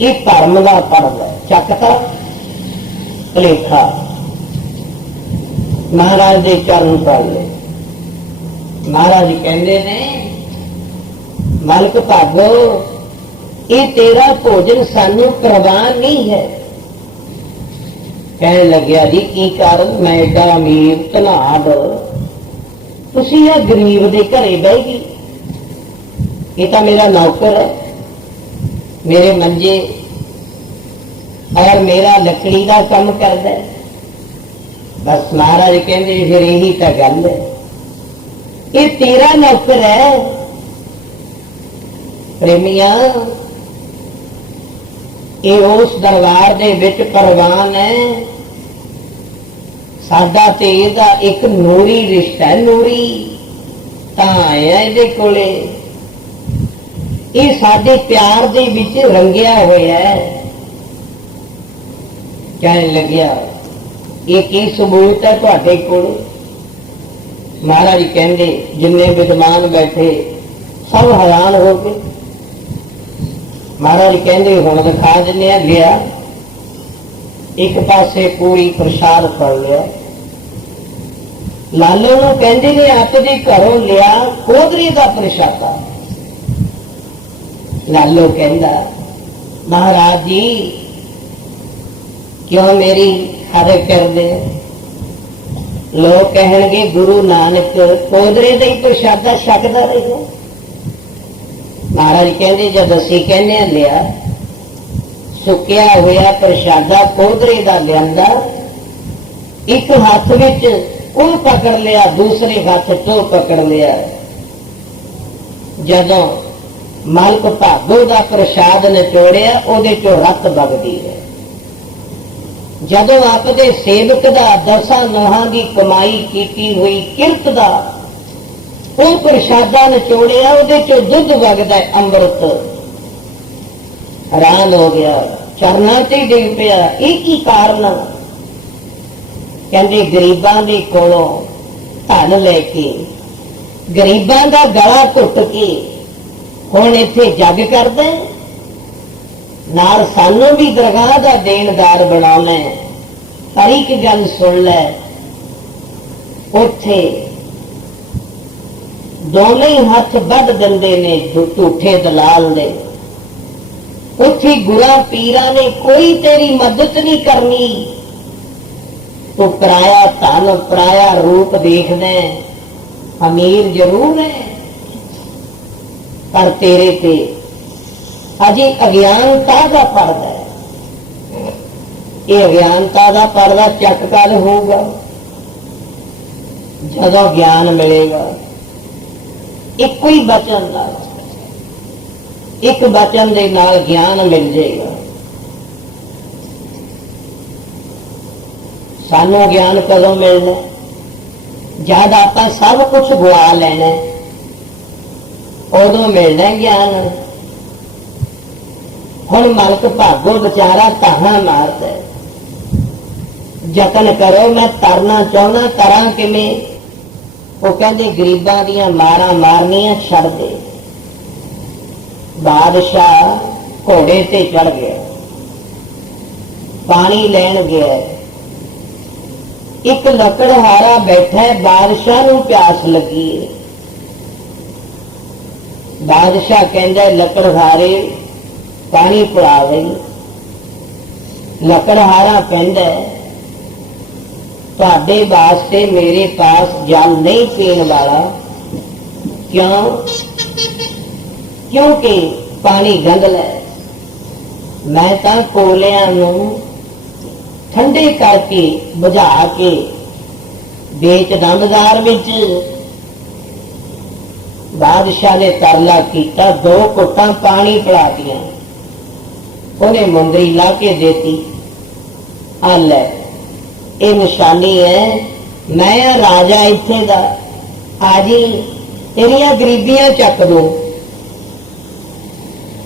ਇਹ ਧਰਮ ਦਾ ਪਰਦਾ ਚੱਕਤਾ ਭਲੇਖਾ। ਮਹਾਰਾਜ ਦੇ ਚਰਨ ਪੜ ਲਏ। ਮਹਾਰਾਜ ਕਹਿੰਦੇ ਨੇ ਮਾਲਕ ਭਾਗੋ, ਇਹ ਤੇਰਾ ਭੋਜਨ ਸਾਨੂੰ ਪ੍ਰਵਾਨ ਨਹੀਂ ਹੈ। ਕਹਿਣ ਲੱਗਿਆ ਜੀ ਕੀ ਕਾਰਨ? ਮੈਂ ਏਡਾ ਅਮੀਰ ਧਨਾਢ, ਤੁਸੀਂ ਇਹ ਗਰੀਬ ਦੇ ਘਰੇ ਬਹਿ ਗਈ। ਇਹ ਤਾਂ ਮੇਰਾ ਨੌਕਰ ਹੈ, ਮੇਰੇ ਮੰਜੇ ਔਰ ਮੇਰਾ ਲੱਕੜੀ ਦਾ ਕੰਮ ਕਰਦਾ ਹੈ। ਬਸ ਮਹਾਰਾਜ ਕਹਿੰਦੇ ਫਿਰ ਇਹੀ ਤਾਂ ਗੱਲ ਹੈ, ਇਹ ਤੇਰਾ ਨੌਕਰ ਹੈ। ਪ੍ਰੇਮੀਆਂ, ਇਹ ਉਸ ਦਰਬਾਰ ਦੇ ਵਿੱਚ ਪ੍ਰਵਾਨ ਹੈ। ਸਾਡਾ ਤੇ ਇਹਦਾ ਇੱਕ ਨੂਰੀ ਰਿਸ਼ਤਾ ਹੈ। ਨੂਰੀ ਤਾਂ ਆਇਆ ਇਹਦੇ ਕੋਲੇ, ਇਹ ਸਾਡੇ ਪਿਆਰ ਦੇ ਵਿੱਚ ਰੰਗਿਆ ਹੋਇਆ ਹੈ। ਕਹਿਣ ਲੱਗਿਆ ਇਹ ਕੀ ਸਬੂਤ ਹੈ ਤੁਹਾਡੇ ਕੋਲ? ਮਹਾਰਾਜ ਕਹਿੰਦੇ ਜਿੰਨੇ ਵਿਦਵਾਨ ਬੈਠੇ ਸਭ ਹੈਰਾਨ ਹੋ ਗਏ। ਮਹਾਰਾਜ ਕਹਿੰਦੇ ਹੁਣ ਦਿਖਾ ਦਿੰਦੇ ਆ। ਲਿਆ ਇੱਕ ਪਾਸੇ ਪੂਰੀ ਪ੍ਰਸ਼ਾਦ ਫੜ ਲਿਆ। ਲਾਲੋ ਨੂੰ ਕਹਿੰਦੇ ਨੇ ਆਪਣੇ ਘਰੋਂ ਲਿਆ ਕੋਦਰੀ ਦਾ ਪ੍ਰਸ਼ਾਦਾ। ਲਾਲੋ ਕਹਿੰਦਾ ਮਹਾਰਾਜ ਜੀ ਕਿਉਂ ਮੇਰੀ ਹਰ ਕਰਦੇ? ਲੋਕ ਕਹਿਣਗੇ ਗੁਰੂ ਨਾਨਕ ਕੋਦਰੇ ਦਾ ਹੀ ਪ੍ਰਸ਼ਾਦਾ ਛਕਦਾ ਰਿਹਾ। ਮਹਾਰਾਜ ਕਹਿੰਦੇ ਜਦ ਅਸੀਂ ਕਹਿੰਦੇ ਆ ਲਿਆ, ਸੁੱਕਿਆ ਹੋਇਆ ਪ੍ਰਸ਼ਾਦਾ ਕੋਦਰੇ ਦਾ ਲਿਆਂਦਾ, ਇੱਕ ਹੱਥ ਵਿੱਚ ਉਹ ਪਕੜ ਲਿਆ, ਦੂਸਰੇ ਹੱਥ ਤੋਂ ਪਕੜ ਲਿਆ। ਜਦੋਂ ਮਾਲਕ ਭਾਗੋ ਦਾ ਪ੍ਰਸ਼ਾਦ ਨਿਚੋੜਿਆ, ਉਹਦੇ ਚੋਂ ਰਤ ਵਗਦੀ ਹੈ। ਜਦੋਂ ਆਪਦੇ ਸੇਵਕ ਦਾ ਦਸਾਂ ਨੋਹਾਂ ਦੀ ਕਮਾਈ ਕੀਤੀ ਹੋਈ ਕਿਰਤ ਦਾ ਉਹ ਪ੍ਰਸ਼ਾਦਾ ਨਿਚੋੜਿਆ, ਉਹਦੇ ਚੋਂ ਦੁੱਧ ਵਗਦਾ ਅੰਮ੍ਰਿਤ। ਹੈਰਾਨ ਹੋ ਗਿਆ, ਚਰਨਾਂ ਤੇ ਡਿੱਗ ਪਿਆ। ਇਹ ਕੀ ਕਾਰਨ? ਕਹਿੰਦੇ ਗਰੀਬਾਂ ਦੇ ਕੋਲੋਂ ਧਨ ਲੈ ਕੇ, ਗਰੀਬਾਂ ਦਾ ਗਲਾ ਘੁੱਟ ਕੇ ਹੁਣ ਇੱਥੇ ਜੱਗ ਕਰਦਾ, ਨਾਲ ਸਾਨੂੰ ਵੀ ਦਰਗਾਹ ਦਾ ਦੇਣਦਾਰ ਬਣਾਉਣਾ। ਪਰ ਇੱਕ ਗੱਲ ਸੁਣ ਲੈ, ਉੱਥੇ ਦੋਵੇਂ ਹੀ ਹੱਥ ਵੱਢ ਦਿੰਦੇ ਨੇ ਝੂਠੇ ਦਲਾਲ ਦੇ। ਉੱਥੇ ਗੁਰਾਂ ਪੀਰਾਂ ਨੇ ਕੋਈ ਤੇਰੀ ਮਦਦ ਨਹੀਂ ਕਰਨੀ। ਤੂੰ ਪਰਾਇਆ ਧਨ ਪਰਾਇਆ ਰੂਪ ਦੇਖਦਾ, ਅਮੀਰ ਜ਼ਰੂਰ ਹੈ ਪਰ ਤੇਰੇ ਤੇ ਅਜੇ ਅਗਿਆਨਤਾ ਦਾ ਪਰਦਾ ਹੈ। ਇਹ ਅਗਿਆਨਤਾ ਦਾ ਪਰਦਾ ਚੱਕ ਕਦ ਹੋਊਗਾ? ਜਦੋਂ ਗਿਆਨ ਮਿਲੇਗਾ। ਇੱਕੋ ਹੀ ਬਚਨ ਦਾ, ਇੱਕ ਬਚਨ ਦੇ ਨਾਲ ਗਿਆਨ ਮਿਲ ਜਾਏਗਾ। ਸਾਨੂੰ ਗਿਆਨ ਕਦੋਂ ਮਿਲਣਾ? ਜਦ ਆਪਾਂ ਸਭ ਕੁਝ ਗਵਾ ਲੈਣਾ, ਉਦੋਂ ਮਿਲਣਾ ਗਿਆਨ। ਹੁਣ ਮਾਲਕ ਭਾਗੋ ਵਿਚਾਰਾ ਤਾਹਾਂ ਮਾਰਦਾ, ਯਤਨ ਕਰੋ ਮੈਂ ਤਰਨਾ ਚਾਹੁੰਦਾ, ਕਰਾਂ ਕਿਵੇਂ? ਉਹ ਕਹਿੰਦੇ ਗਰੀਬਾਂ ਦੀਆਂ ਮਾਰਾਂ ਮਾਰਨੀਆਂ ਛੱਡ ਦੇ। ਬਾਦਸ਼ਾਹ ਘੋੜੇ ਤੇ ਚੜ ਗਿਆ, ਪਾਣੀ ਲੈਣ ਗਿਆ। ਇੱਕ ਲੱਕੜਹਾਰਾ ਬੈਠਾ, ਬਾਦਸ਼ਾਹ ਨੂੰ ਪਿਆਸ ਲੱਗੀ। ਬਾਦਸ਼ਾਹ ਕਹਿੰਦਾ ਲੱਕੜਹਾਰੇ ਪਾਣੀ ਪਿਲਾ ਦੇ। ਲੱਕੜਹਾਰਾ ਕਹਿੰਦਾ ਤੁਹਾਡੇ ਵਾਸਤੇ ਮੇਰੇ ਪਾਸ ਜਲ ਨਹੀਂ ਪੀਣ ਵਾਲਾ। ਕਿਉਂ? ਕਿਉਂਕਿ ਪਾਣੀ ਗੰਧਲਾ ਹੈ। ਮੈਂ ਤਾਂ ਕੋਲਿਆਂ ਨੂੰ ਠੰਡੇ ਕਰਕੇ ਬੁਝਾ ਕੇ ਵੇਚਦਾ ਬਾਜ਼ਾਰ ਵਿੱਚ। ਬਾਦਸ਼ਾਹ ਨੇ ਤਰਲਾ ਕੀਤਾ, 2 ਘੁੱਟਾਂ ਪਾਣੀ ਪਿਲਾਤੀਆਂ। ਉਹਨੇ ਮੁੰਦਰੀ ਲਾ ਕੇ ਦੇਤੀ, ਆ ਲੈ ਇਹ ਨਿਸ਼ਾਨੀ ਹੈ ਮੈਂ ਰਾਜਾ ਇੱਥੇ ਦਾ, ਆਜੀ ਤੇਰੀਆਂ ਗਰੀਬੀਆਂ ਚੱਕ ਦੋ।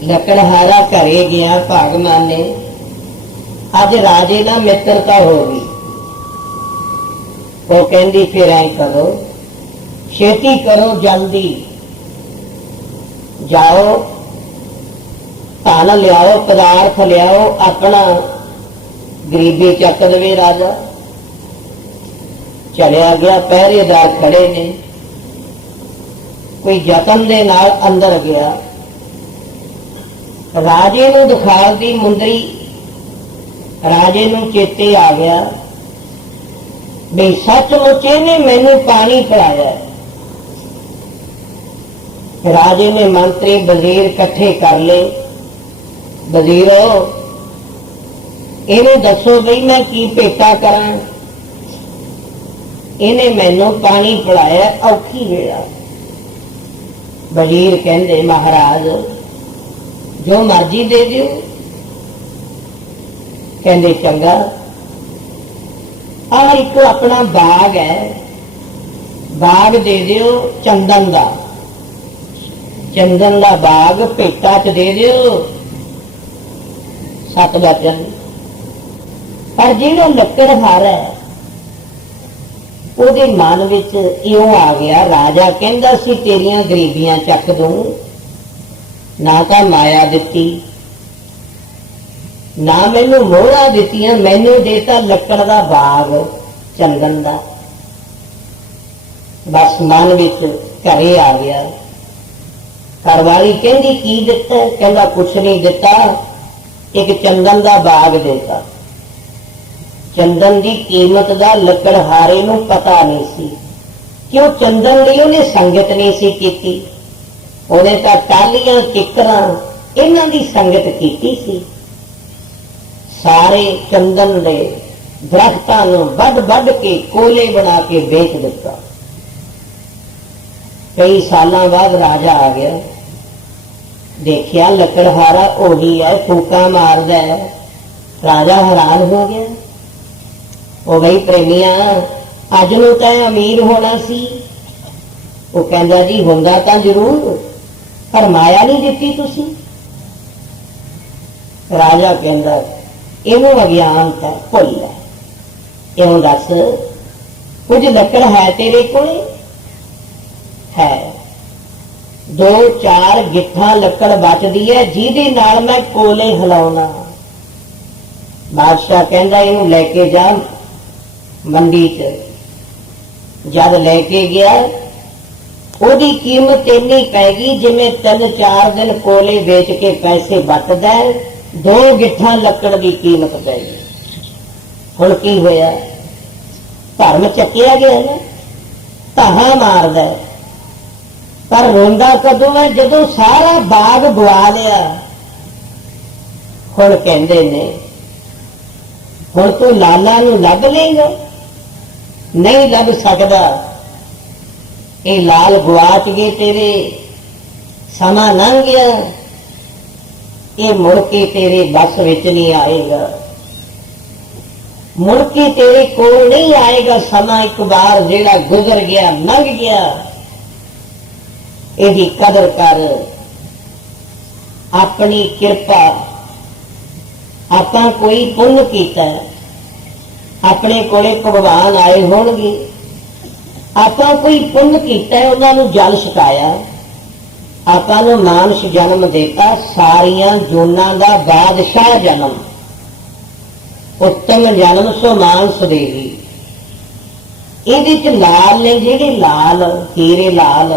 ਲੱਕੜਹਾਰਾ ਘਰੇ ਗਿਆ, ਭਗਵਾਨ ਨੇ ਅੱਜ ਰਾਜੇ ਨਾਲ ਮਿੱਤਰਤਾ ਹੋ ਗਈ। वो कहती फिर ऐ करो, छेती करो, जल्दी जाओ, धन लियाओ, पदार्थ लियाओ, अपना गरीबी चक देवे राजा। चलिया गया, पहरेदार खड़े ने, कोई जतन दे नाल अंदर गया, राजे नूं दिखाती मुंदरी, राजे नूं चेते आ गया भी सचमुच इहने मैनू पानी पिलाया। राजे ने मंत्री वजीर इकट्ठे कर ले, वजीरो इन्हें दसो बई मैं की भेटा करा, इन्हें मैनू पानी पिलाया औखी वेला। वजीर कहंदे महाराज जो मर्जी दे दियो। कहंदे चंगा, आ एक अपना बाग है, बाग दे दियो चंदन दा, चंदन दा बाग भेटा च दे दियो। 7 वचन। पर जिहड़ा लकड़हार है ਉਹਦੇ मन विच इउं आ गया, राजा कहंदा सी तेरियां गरीबियां चक दूं, ना तां माया दित्ती, ना मैनू मोहरा दित्तियां, मैनू देता लक्कड़ दा बाग चंदन दा। बस मन विच घरे आ गया। घरवाली कहंदी की दित्ता? कहंदा कुछ नहीं दिता, एक चंदन दा बाग देता। चंदन की कीमत का लकड़हारे नूं पता नहीं सी, क्यों चंदन लई उहने संगत नहीं सी कीती, उहने तां टालियां किकरां इन्हां दी संगत कीती सी। सारे चंदन दे दरख्तां नूं वढ के कोले बना के बेच दिता। कई सालां बाद राजा आ गया, देखिया लकड़हारा ओही है, फूका मारदा है। राजा हैरान हो गया, ओ बई प्रेमिया अज नूं तां अमीर होना सी। वो कहंदा जी हुंदा तां जरूर, पर माया नहीं दित्ती तुसीं। राजा कहंदा इहनूं अज्ञानता है, भुल है। इउं दस कुछ लकड़ है तेरे कोल? है 2-4 गिट्ठां लकड़ बचदी है, जिहदे नाल मैं कोले हिलाउणा। बादशाह कहंदा इहनूं लैके जा मंडी च। जद लैके गया, ओदी कीमत इन्नी पैगी जिवें 3-4 दिन कोले बेच के पैसे बचदा, 2 गिट्ठां लकड़ की कीमत पैगी। हुण की होया? धर्म चकिया गया ना, तहा मारदा, पर रोंदा कदों है जदों सारा बाग गवा लिया। हुण कहंदे ने हुण तूं लाला नूं लभ लेगा? नहीं लभ सकदा, ये लाल गुआच गए तेरे, समा लंघ गया, ये मुड़ के तेरे बस विच नहीं आएगा, मुड़ के तेरे कोल नहीं आएगा। समा एक बार जेड़ा गुजर गया लंघ गया, यही कदर कर। अपनी किरपा आपां कोई पुण्य कीता, अपने कोले भगवान आए होणगे, आपां कोई पुण्य कीता, उन्होंने जल छकाया, आपां नूं मानस जन्म देता, सारियां जोनां दा बादशाह जन्म, उत्तम जन्म सो मानस देगी। इहदे च लाल ने जेड़े लाल हीरे लाल,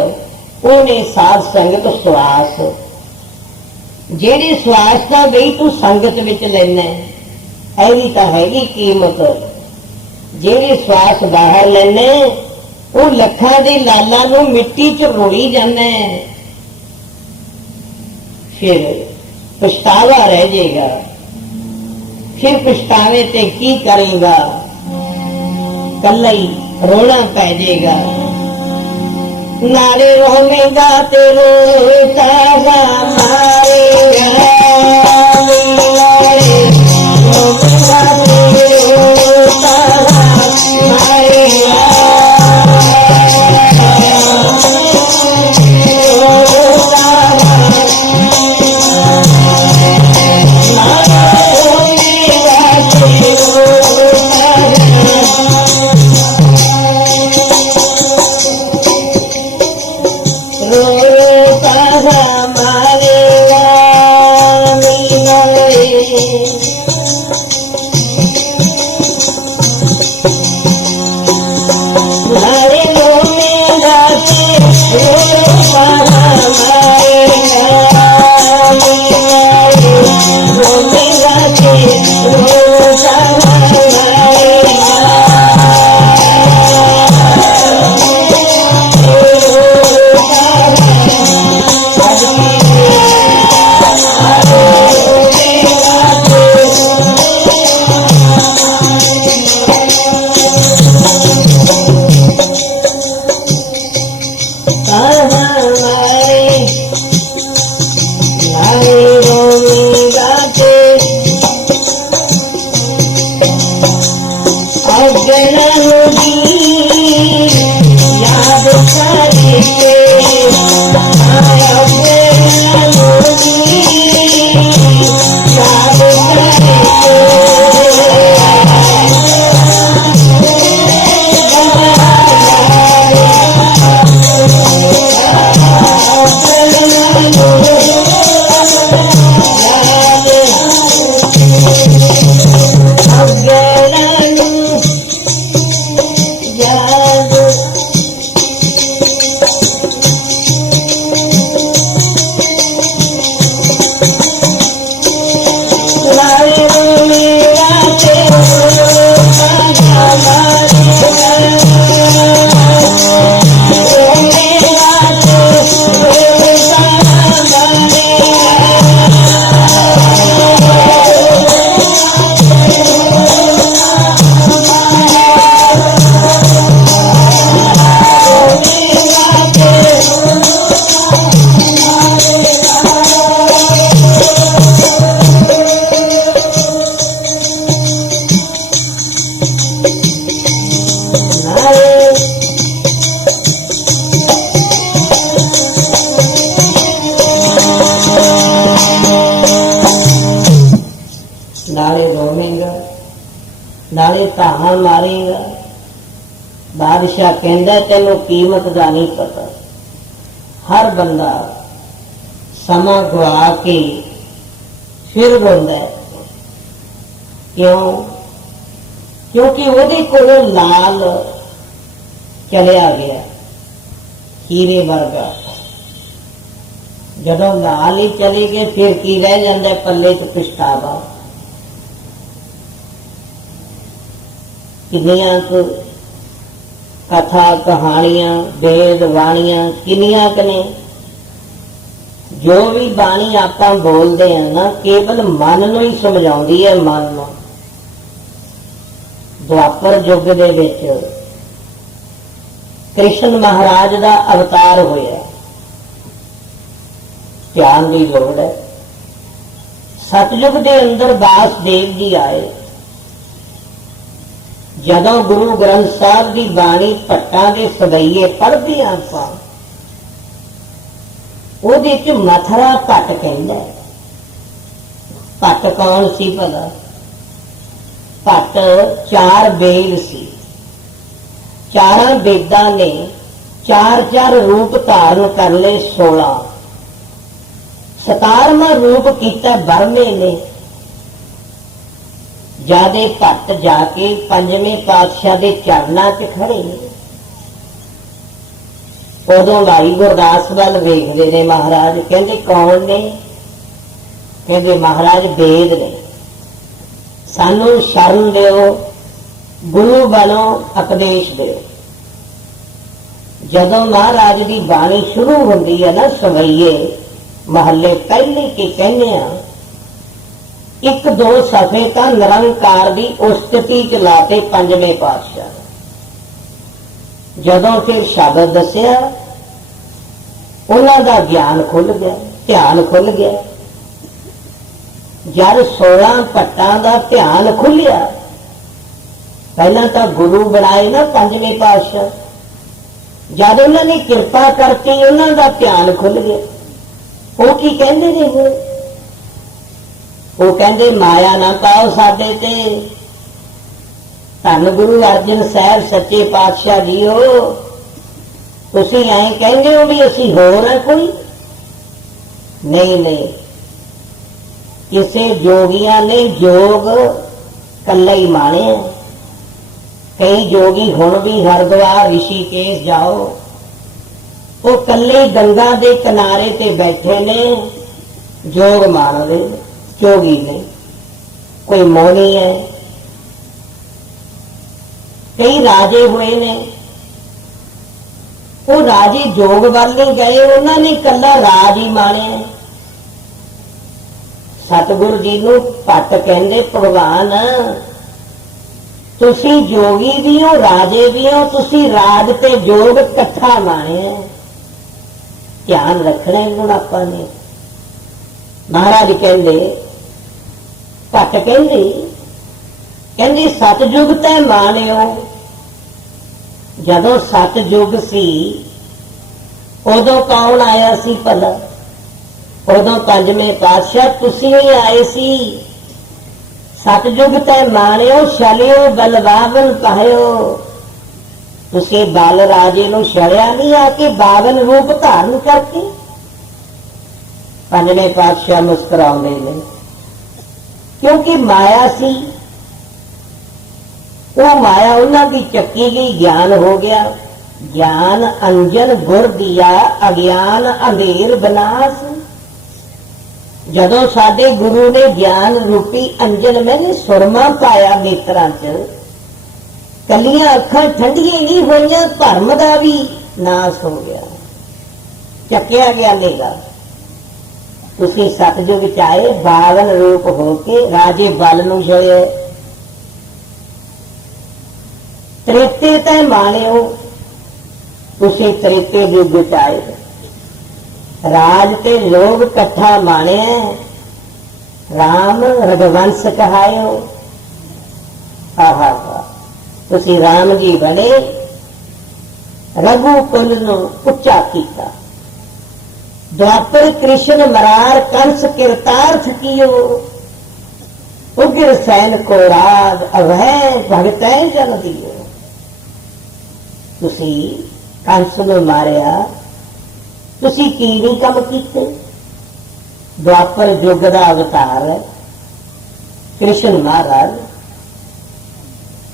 उन्हें साध संगत सुआस, जेड़ी सुआस दा गई तू संगत विच लैना, ऐवी तां हैगी कीमत। जेड़ी सुआस बाहर लैने, वो लखां दे लालां नूं मिट्टी च रोई जाना, फिर पछतावा रह जाएगा। फिर पछतावे ते की करेगा? कल्ला ही रोना पै जाएगा। नारे रोवेगा ते रोएगा मारेगा, रोवेगा ते रोएगा मारेगा, नाले रोवेगा, नाले धाहा मारेगा। बादशाह कहता तेनों कीमत का नहीं पता। हर बंदा समा गवा के फिर रोंदा है। क्यों? क्योंकि ਉਹਦੇ ਕੋਲੋਂ लाल चलिया गया, हीरे वर्गा। जदों लाल ही चले गए फिर की रह जाता पल्ले च पछतावा। किन्नियां को कथा कहानियां वेद बाणियां किन्नियां कने। जो भी बाणी आपां बोलते हैं ना केवल मन नूं ही समझाउंदी है। मन नूं द्वापर युग दे विच कृष्ण महाराज का अवतार होया, ध्यान की लोड़ है। सतयुग के अंदर वासुदेव जी आए। जदों गुरु ग्रंथ साहब की बाणी भट्टां दे सवैये पढ़दे आपां ਉਹਦੇ ਚ मथुरा भट्ट कहंदा है। भट्ट कौन सी भला? भट्ट चार वेद सी। चारां वेदां ने चार चार रूप धारण कर ले। 16 17वां रूप किया बरमे ने। जादे भट्ट जाके पंजवें पातशाह के चरणों च खड़े। उदों भाई गुरदास वाल वेखदे ने महाराज। कहंदे कौन ने? कहंदे महाराज वेद ने। सानू शरण दिओ, गुरु बनो, उपदेश दिओ। जदों महाराज की बाणी शुरू होंदी है ना सवैये महल्ले पहले के कहने एक दो सफे का निरंकार की उस्तति च लाते पंजवें पातशाह। जदों फिर शब्द दसिया उन्हां दा ज्ञान खुल गया, ध्यान खुल गया। जब 16 भट्टां दा ध्यान खुलिया, पहला तो गुरु बनाए ना पंजवें पातशाह। जब उन्होंने कृपा करके उन्हों का ध्यान खुल गया, वो की कहते ने? वो कहते माया ना पाओ साडे ते। धन गुरु अर्जन साहब सच्चे पातशाह जी हो, तुसी ऐ कहते हो भी असी होर है कोई नहीं। नहीं, किसे जोगिया ने जोग कल्ला ही माने। कई जोगी हुण भी हरिद्वार ऋषिकेश जाओ, वो कल्ले गंगा के किनारे ते बैठे ने, जोग मानते जोगी ने। कोई मौनी है। कई राजे हुए ने, वो राजे जोग वाल नहीं गए, उन्होंने कला राज ही माने। सतगुरु जी नूं भट्ट कहंदे भगवान तुसी जोगी भी हो राजे भी हो, तुसी राज ते जोग कट्ठा माने। ध्यान रखना है आपां ने। महाराज कहंदे भट्ट कहंदे सतयुग तै मानियो। जदों सतयुग सी उदों कौन आया सी भला? उदों पंजवें पातशाह तुसीं ही आए सी। सतयुग तै मानियो छलियो बलवावन पायो। तुसीं बल राजे नूं छड़िया नहीं, आके 52 रूप धारण करके। पंजवें पातशाह मुस्कुराउंदे ने, क्योंकि माया सी। वो माया उन्हां दी चक्की गई, ज्ञान हो गया। ज्ञान अंजन गुर दिया, अज्ञान अंधेर बनास। जदों साडे गुरु ने ज्ञान रूपी अंजन मैंने सुरमा पाया नेत्रां च, कलियां अखां ठंडियां नहीं होईयां, धर्म दा भी नाश हो गया, चक्या गया नेगा। तुसीं सतयुग च आए 52 रूप होके राजे बल नूं छड़िया। त्रेते तै मानियो, तुसीं त्रेते युग च आए। राज ते लोग कट्ठा माने, राम रघुवंश कहायो। आहा, ਤੁਸੀਂ ਰਾਮ ਜੀ ਬਣੇ, ਰਘੂ ਕੁਲ ਨੂੰ ਉੱਚਾ ਕੀਤਾ। ਦੁਆਪਰ ਕ੍ਰਿਸ਼ਨ ਮਰਾਰ ਕੰਸ ਕਿਰਤਾਰਥ ਕੀਓ, ਉਗਰ ਸੈਨ ਕੋ ਰਾਜ ਅਵੈ ਭਗਤੈ ਜਨ ਦਿਓ। ਤੁਸੀਂ ਕੰਸ ਨੂੰ ਮਾਰਿਆ, ਤੁਸੀਂ ਕੀ ਨਹੀਂ ਕੰਮ ਕੀਤੇ? ਦੁਆਪਰ ਯੁੱਗ ਦਾ ਅਵਤਾਰ ਹੈ ਕ੍ਰਿਸ਼ਨ ਮਹਾਰਾਜ।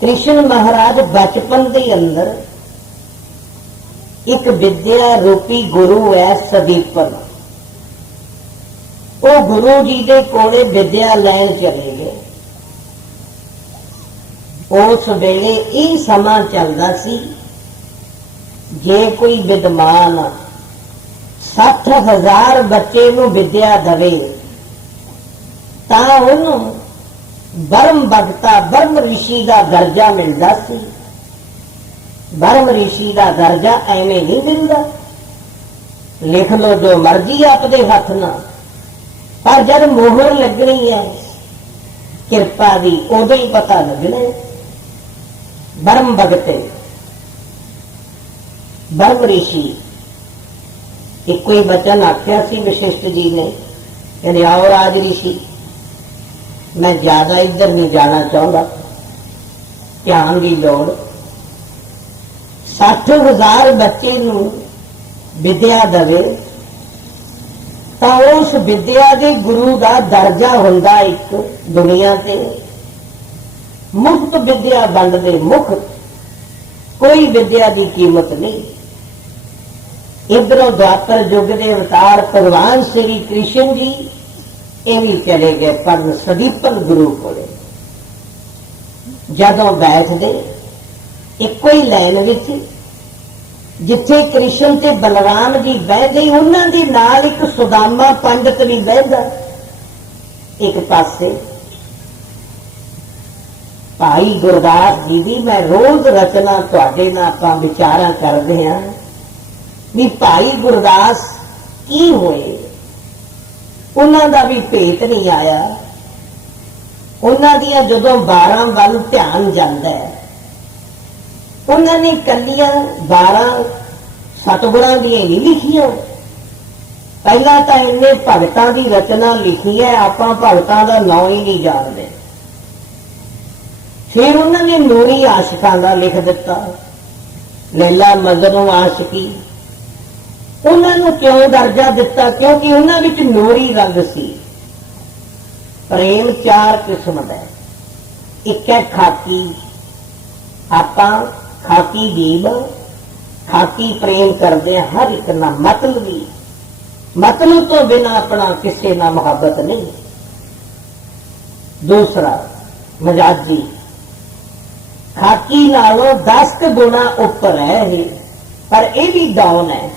ਕ੍ਰਿਸ਼ਨ ਮਹਾਰਾਜ ਬਚਪਨ ਦੇ ਅੰਦਰ ਇੱਕ ਵਿਦਿਆ ਰੂਪੀ ਗੁਰੂ ਹੈ ਸਦੀਪਨ। ਉਹ ਗੁਰੂ ਜੀ ਦੇ ਕੋਲੇ ਵਿਦਿਆ ਲੈਣ ਚਲੇ ਗਏ। ਉਸ ਵੇਲੇ ਇਹ ਸਮਾਂ ਚੱਲਦਾ ਸੀ, ਜੇ ਕੋਈ ਵਿਦਵਾਨ 60,000 ਬੱਚੇ ਨੂੰ ਵਿਦਿਆ ਦੇਵੇ ਤਾਂ ਉਹਨੂੰ ਬਰਮ ਭਗਤਾ ਬਰਮ ਰਿਸ਼ੀ ਦਾ ਦਰਜਾ ਮਿਲਦਾ ਸੀ। ਬਰਮ ਰਿਸ਼ੀ ਦਾ ਦਰਜਾ ਐਵੇਂ ਨਹੀਂ ਦਿੰਦਾ, ਲਿਖ ਲੋ ਜੋ ਮਰਜ਼ੀ ਆਪਦੇ ਹੱਥ ਨਾਲ, ਪਰ ਜਦ ਮੋਹਰ ਲੱਗਣੀ ਹੈ ਕਿਰਪਾ ਦੀ, ਉਦੋਂ ਹੀ ਪਤਾ ਲੱਗਣਾ। ਬਰਮ ਭਗਤੇ ਬਰਮ ਰਿਸ਼ੀ, ਇੱਕੋ ਹੀ ਬਚਨ ਆਖਿਆ ਸੀ ਵਸ਼ਿਸ਼ਟ ਜੀ ਨੇ, ਕਹਿੰਦੇ ਆਓ ਰਾਜ ਰਿਸ਼ੀ, ਮੈਂ ਜ਼ਿਆਦਾ ਇੱਧਰ ਨਹੀਂ ਜਾਣਾ ਚਾਹੁੰਦਾ, ਧਿਆਨ ਦੀ ਲੋੜ। 60,000 ਬੱਚੇ ਨੂੰ ਵਿਦਿਆ ਦੇਵੇ ਤਾਂ ਉਸ ਵਿਦਿਆ ਦੇ ਗੁਰੂ ਦਾ ਦਰਜਾ ਹੁੰਦਾ ਇੱਕ ਦੁਨੀਆ ਤੇ। ਮੁਫਤ ਵਿਦਿਆ ਵੰਡਦੇ, ਮੁਫਤ, ਕੋਈ ਵਿਦਿਆ ਦੀ ਕੀਮਤ ਨਹੀਂ। ਇਧਰੋਂ ਦੁਆਪਰ ਯੁੱਗ ਦੇ ਅਵਤਾਰ ਭਗਵਾਨ ਸ਼੍ਰੀ ਕ੍ਰਿਸ਼ਨ ਜੀ ਇਹ ਵੀ ਚਲੇ ਗਏ ਪਰਨ ਸਦੀਪਨ ਗੁਰੂ ਕੋਲੇ। ਜਦੋਂ ਬੈਠਦੇ ਇੱਕੋ ਹੀ ਲਾਈਨ ਵਿੱਚ, ਜਿੱਥੇ ਕ੍ਰਿਸ਼ਨ ਤੇ ਬਲਰਾਮ ਜੀ ਬਹਿ ਗਏ, ਉਹਨਾਂ ਦੇ ਨਾਲ ਇੱਕ ਸੁਦਾਮਾ ਪੰਡਤ ਵੀ ਬਹਿੰਦਾ ਇੱਕ ਪਾਸੇ। ਭਾਈ ਗੁਰਦਾਸ ਜੀ ਦੀ ਮੈਂ ਰੋਜ਼ ਰਚਨਾ ਤੁਹਾਡੇ ਨਾਲ ਆਪਾਂ ਵਿਚਾਰਾਂ ਕਰਦੇ ਹਾਂ ਵੀ ਭਾਈ ਗੁਰਦਾਸ ਕੀ ਹੋਏ। ਉਹਨਾਂ ਦਾ ਵੀ ਭੇਤ ਨਹੀਂ ਆਇਆ। ਉਹਨਾਂ ਦੀਆਂ ਜਦੋਂ 12 ਵੱਲ ਧਿਆਨ ਜਾਂਦਾ ਹੈ, ਉਹਨਾਂ ਨੇ ਕੱਲੀਆਂ 12 ਸਤਿਗੁਰਾਂ ਦੀਆਂ ਨਹੀਂ ਲਿਖੀਆਂ। ਪਹਿਲਾਂ ਤਾਂ ਇਹਨੇ ਭਗਤਾਂ ਦੀ ਰਚਨਾ ਲਿਖੀ ਹੈ, ਆਪਾਂ ਭਗਤਾਂ ਦਾ ਨਾਂ ਹੀ ਨਹੀਂ ਜਾਣਦੇ। ਫਿਰ ਉਹਨਾਂ ਨੇ ਨੂਰੀ ਆਸ਼ਿਕਾਂ ਦਾ ਲਿਖ ਦਿੱਤਾ, ਲੈਲਾ ਮਜਨੂੰ ਆਸ਼ਿਕੀ। ਉਹਨਾਂ ਨੂੰ ਕਿਉਂ ਦਰਜਾ ਦਿੱਤਾ? ਕਿਉਂਕਿ ਉਹਨਾਂ ਵਿੱਚ ਨੂਰੀ ਰੰਗ ਸੀ। ਪ੍ਰੇਮ 4 ਕਿਸਮ ਦਾ, ਇੱਕ ਹੈ ਖਾਕੀ, ਆਪਾਂ ਖਾਕੀ ਜੀਵ, ਖਾਕੀ ਪ੍ਰੇਮ ਕਰਦੇ ਹਰ ਇੱਕ ਨਾਲ, ਮਤਲਬੀ, ਮਤਲਬ ਤੋਂ ਬਿਨਾਂ ਆਪਣਾ ਕਿਸੇ ਨਾਲ ਮੁਹੱਬਤ ਨਹੀਂ। ਦੂਸਰਾ ਮਜਾਜੀ, ਖਾਕੀ ਨਾਲੋਂ 10 ਗੁਣਾ ਉੱਪਰ ਹੈ ਇਹ, ਪਰ ਇਹ ਵੀ ਡਾਊਨ ਹੈ।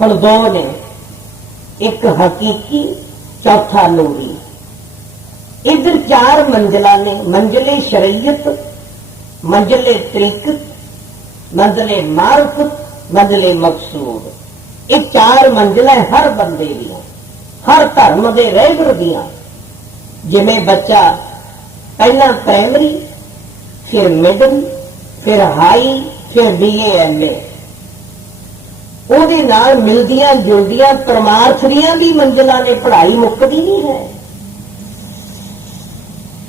ਹੁਣ ਦੋ ਨੇ, ਇੱਕ ਹਕੀਕੀ, ਚੌਥਾ ਨੂਰੀ। ਇਧਰ 4 ਮੰਜ਼ਲਾਂ ਨੇ, ਮੰਜ਼ਲੇ ਸ਼ਰੀਅਤ, ਮੰਜ਼ਲੇ ਤਰੀਕਤ, ਮੰਜ਼ਲੇ ਮਾਰਫਤ, ਮੰਜ਼ਲੇ ਮਕਸੂਦ। ਇਹ 4 ਮੰਜ਼ਲਾਂ ਹਰ ਬੰਦੇ ਦੀਆਂ, ਹਰ ਧਰਮ ਦੇ ਰਹਿਬਰ ਦੀਆਂ। ਜਿਵੇਂ ਬੱਚਾ ਪਹਿਲਾਂ ਪ੍ਰਾਇਮਰੀ, ਫਿਰ ਮਿਡਲ, ਫਿਰ ਹਾਈ, ਫਿਰ BA MA, ਉਹਦੇ ਨਾਲ ਮਿਲਦੀਆਂ ਜੁਲਦੀਆਂ ਪਰਮਾਰਥ ਦੀਆਂ ਵੀ ਮੰਜ਼ਲਾਂ ਨੇ, ਪੜ੍ਹਾਈ ਮੁੱਕਦੀ ਨਹੀਂ ਹੈ।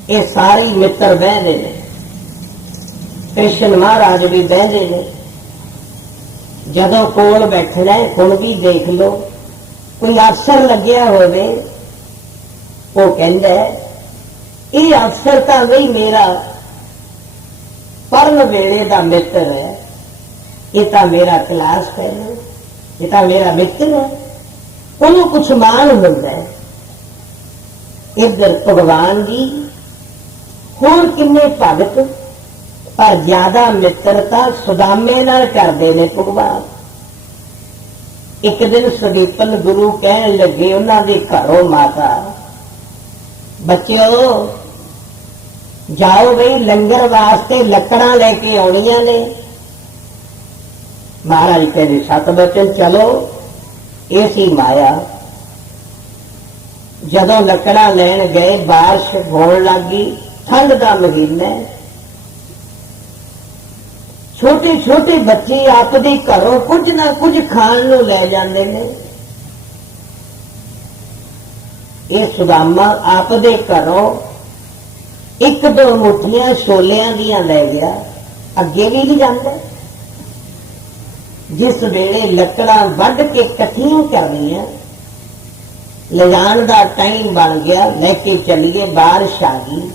ਇਹ ਸਾਰੇ ਮਿੱਤਰ ਬਹਿੰਦੇ ਨੇ, ਕ੍ਰਿਸ਼ਨ ਮਹਾਰਾਜ ਵੀ ਬਹਿੰਦੇ ਨੇ। ਜਦੋਂ ਕੋਲ ਬੈਠਣਾ, ਹੁਣ ਵੀ ਦੇਖ ਲਓ, ਕੋਈ ਅਫਸਰ ਲੱਗਿਆ ਹੋਵੇ, ਉਹ ਕਹਿੰਦਾ ਇਹ ਅਫਸਰ ਤਾਂ ਬਈ ਮੇਰਾ ਪੜ੍ਹਨ ਵੇਲੇ ਦਾ ਮਿੱਤਰ ਹੈ, ਇਹ ਤਾਂ ਮੇਰਾ ਕਲਾਸ ਫੈਲੋ, ਇਹ ਤਾਂ ਮੇਰਾ ਮਿੱਤਰ ਹੈ, ਉਹਨੂੰ ਕੁਛ ਮਾਣ ਹੁੰਦਾ ਹੈ। ਇੱਧਰ ਭਗਵਾਨ ਜੀ ਹੋਰ ਕਿੰਨੇ ਭਗਤ, ਪਰ ਜ਼ਿਆਦਾ ਮਿੱਤਰਤਾ ਸੁਦਾਮੇ ਨਾਲ ਕਰਦੇ ਨੇ ਭਗਵਾਨ। ਇੱਕ ਦਿਨ ਸਦੀਪਨ ਗੁਰੂ ਕਹਿਣ ਲੱਗੇ ਉਹਨਾਂ ਦੇ ਘਰੋਂ ਮਾਤਾ, ਬੱਚਿਓ ਜਾਓ ਬਈ ਲੰਗਰ ਵਾਸਤੇ ਲੱਕੜਾਂ ਲੈ ਕੇ ਆਉਣੀਆਂ ਨੇ। ਮਹਾਰਾਜ ਕਹਿੰਦੇ 7 ਬਚਨ ਚਲੋ। ਇਹ ਸੀ ਮਾਇਆ। ਜਦੋਂ ਲੱਕੜਾਂ ਲੈਣ ਗਏ, ਬਾਰਿਸ਼ ਹੋਣ ਲੱਗੀ, ਠੰਡ ਦਾ ਮਹੀਨਾ, ਛੋਟੇ ਛੋਟੇ ਬੱਚੇ ਆਪਦੇ ਘਰੋਂ ਕੁਝ ਨਾ ਕੁਝ ਖਾਣ ਨੂੰ ਲੈ ਜਾਂਦੇ ਨੇ। ਇਹ ਸੁਦਾਮਾ ਆਪਦੇ ਘਰੋਂ ਇੱਕ ਦੋ ਮੁੱਠੀਆਂ ਛੋਲਿਆਂ ਦੀਆਂ ਲੈ ਗਿਆ, ਅੱਗੇ ਵੀ ਨਹੀਂ ਜਾਂਦਾ। ਜਿਸ ਵੇਲੇ ਲੱਕੜਾਂ ਵੱਢ ਕੇ ਇਕੱਠੀਆਂ ਕਰਨੀਆਂ, ਲਿਜਾਣ ਦਾ ਟਾਈਮ ਬਣ ਗਿਆ, ਲੈ ਕੇ ਚੱਲੀਏ, ਬਾਰਿਸ਼ ਆ ਗਈ।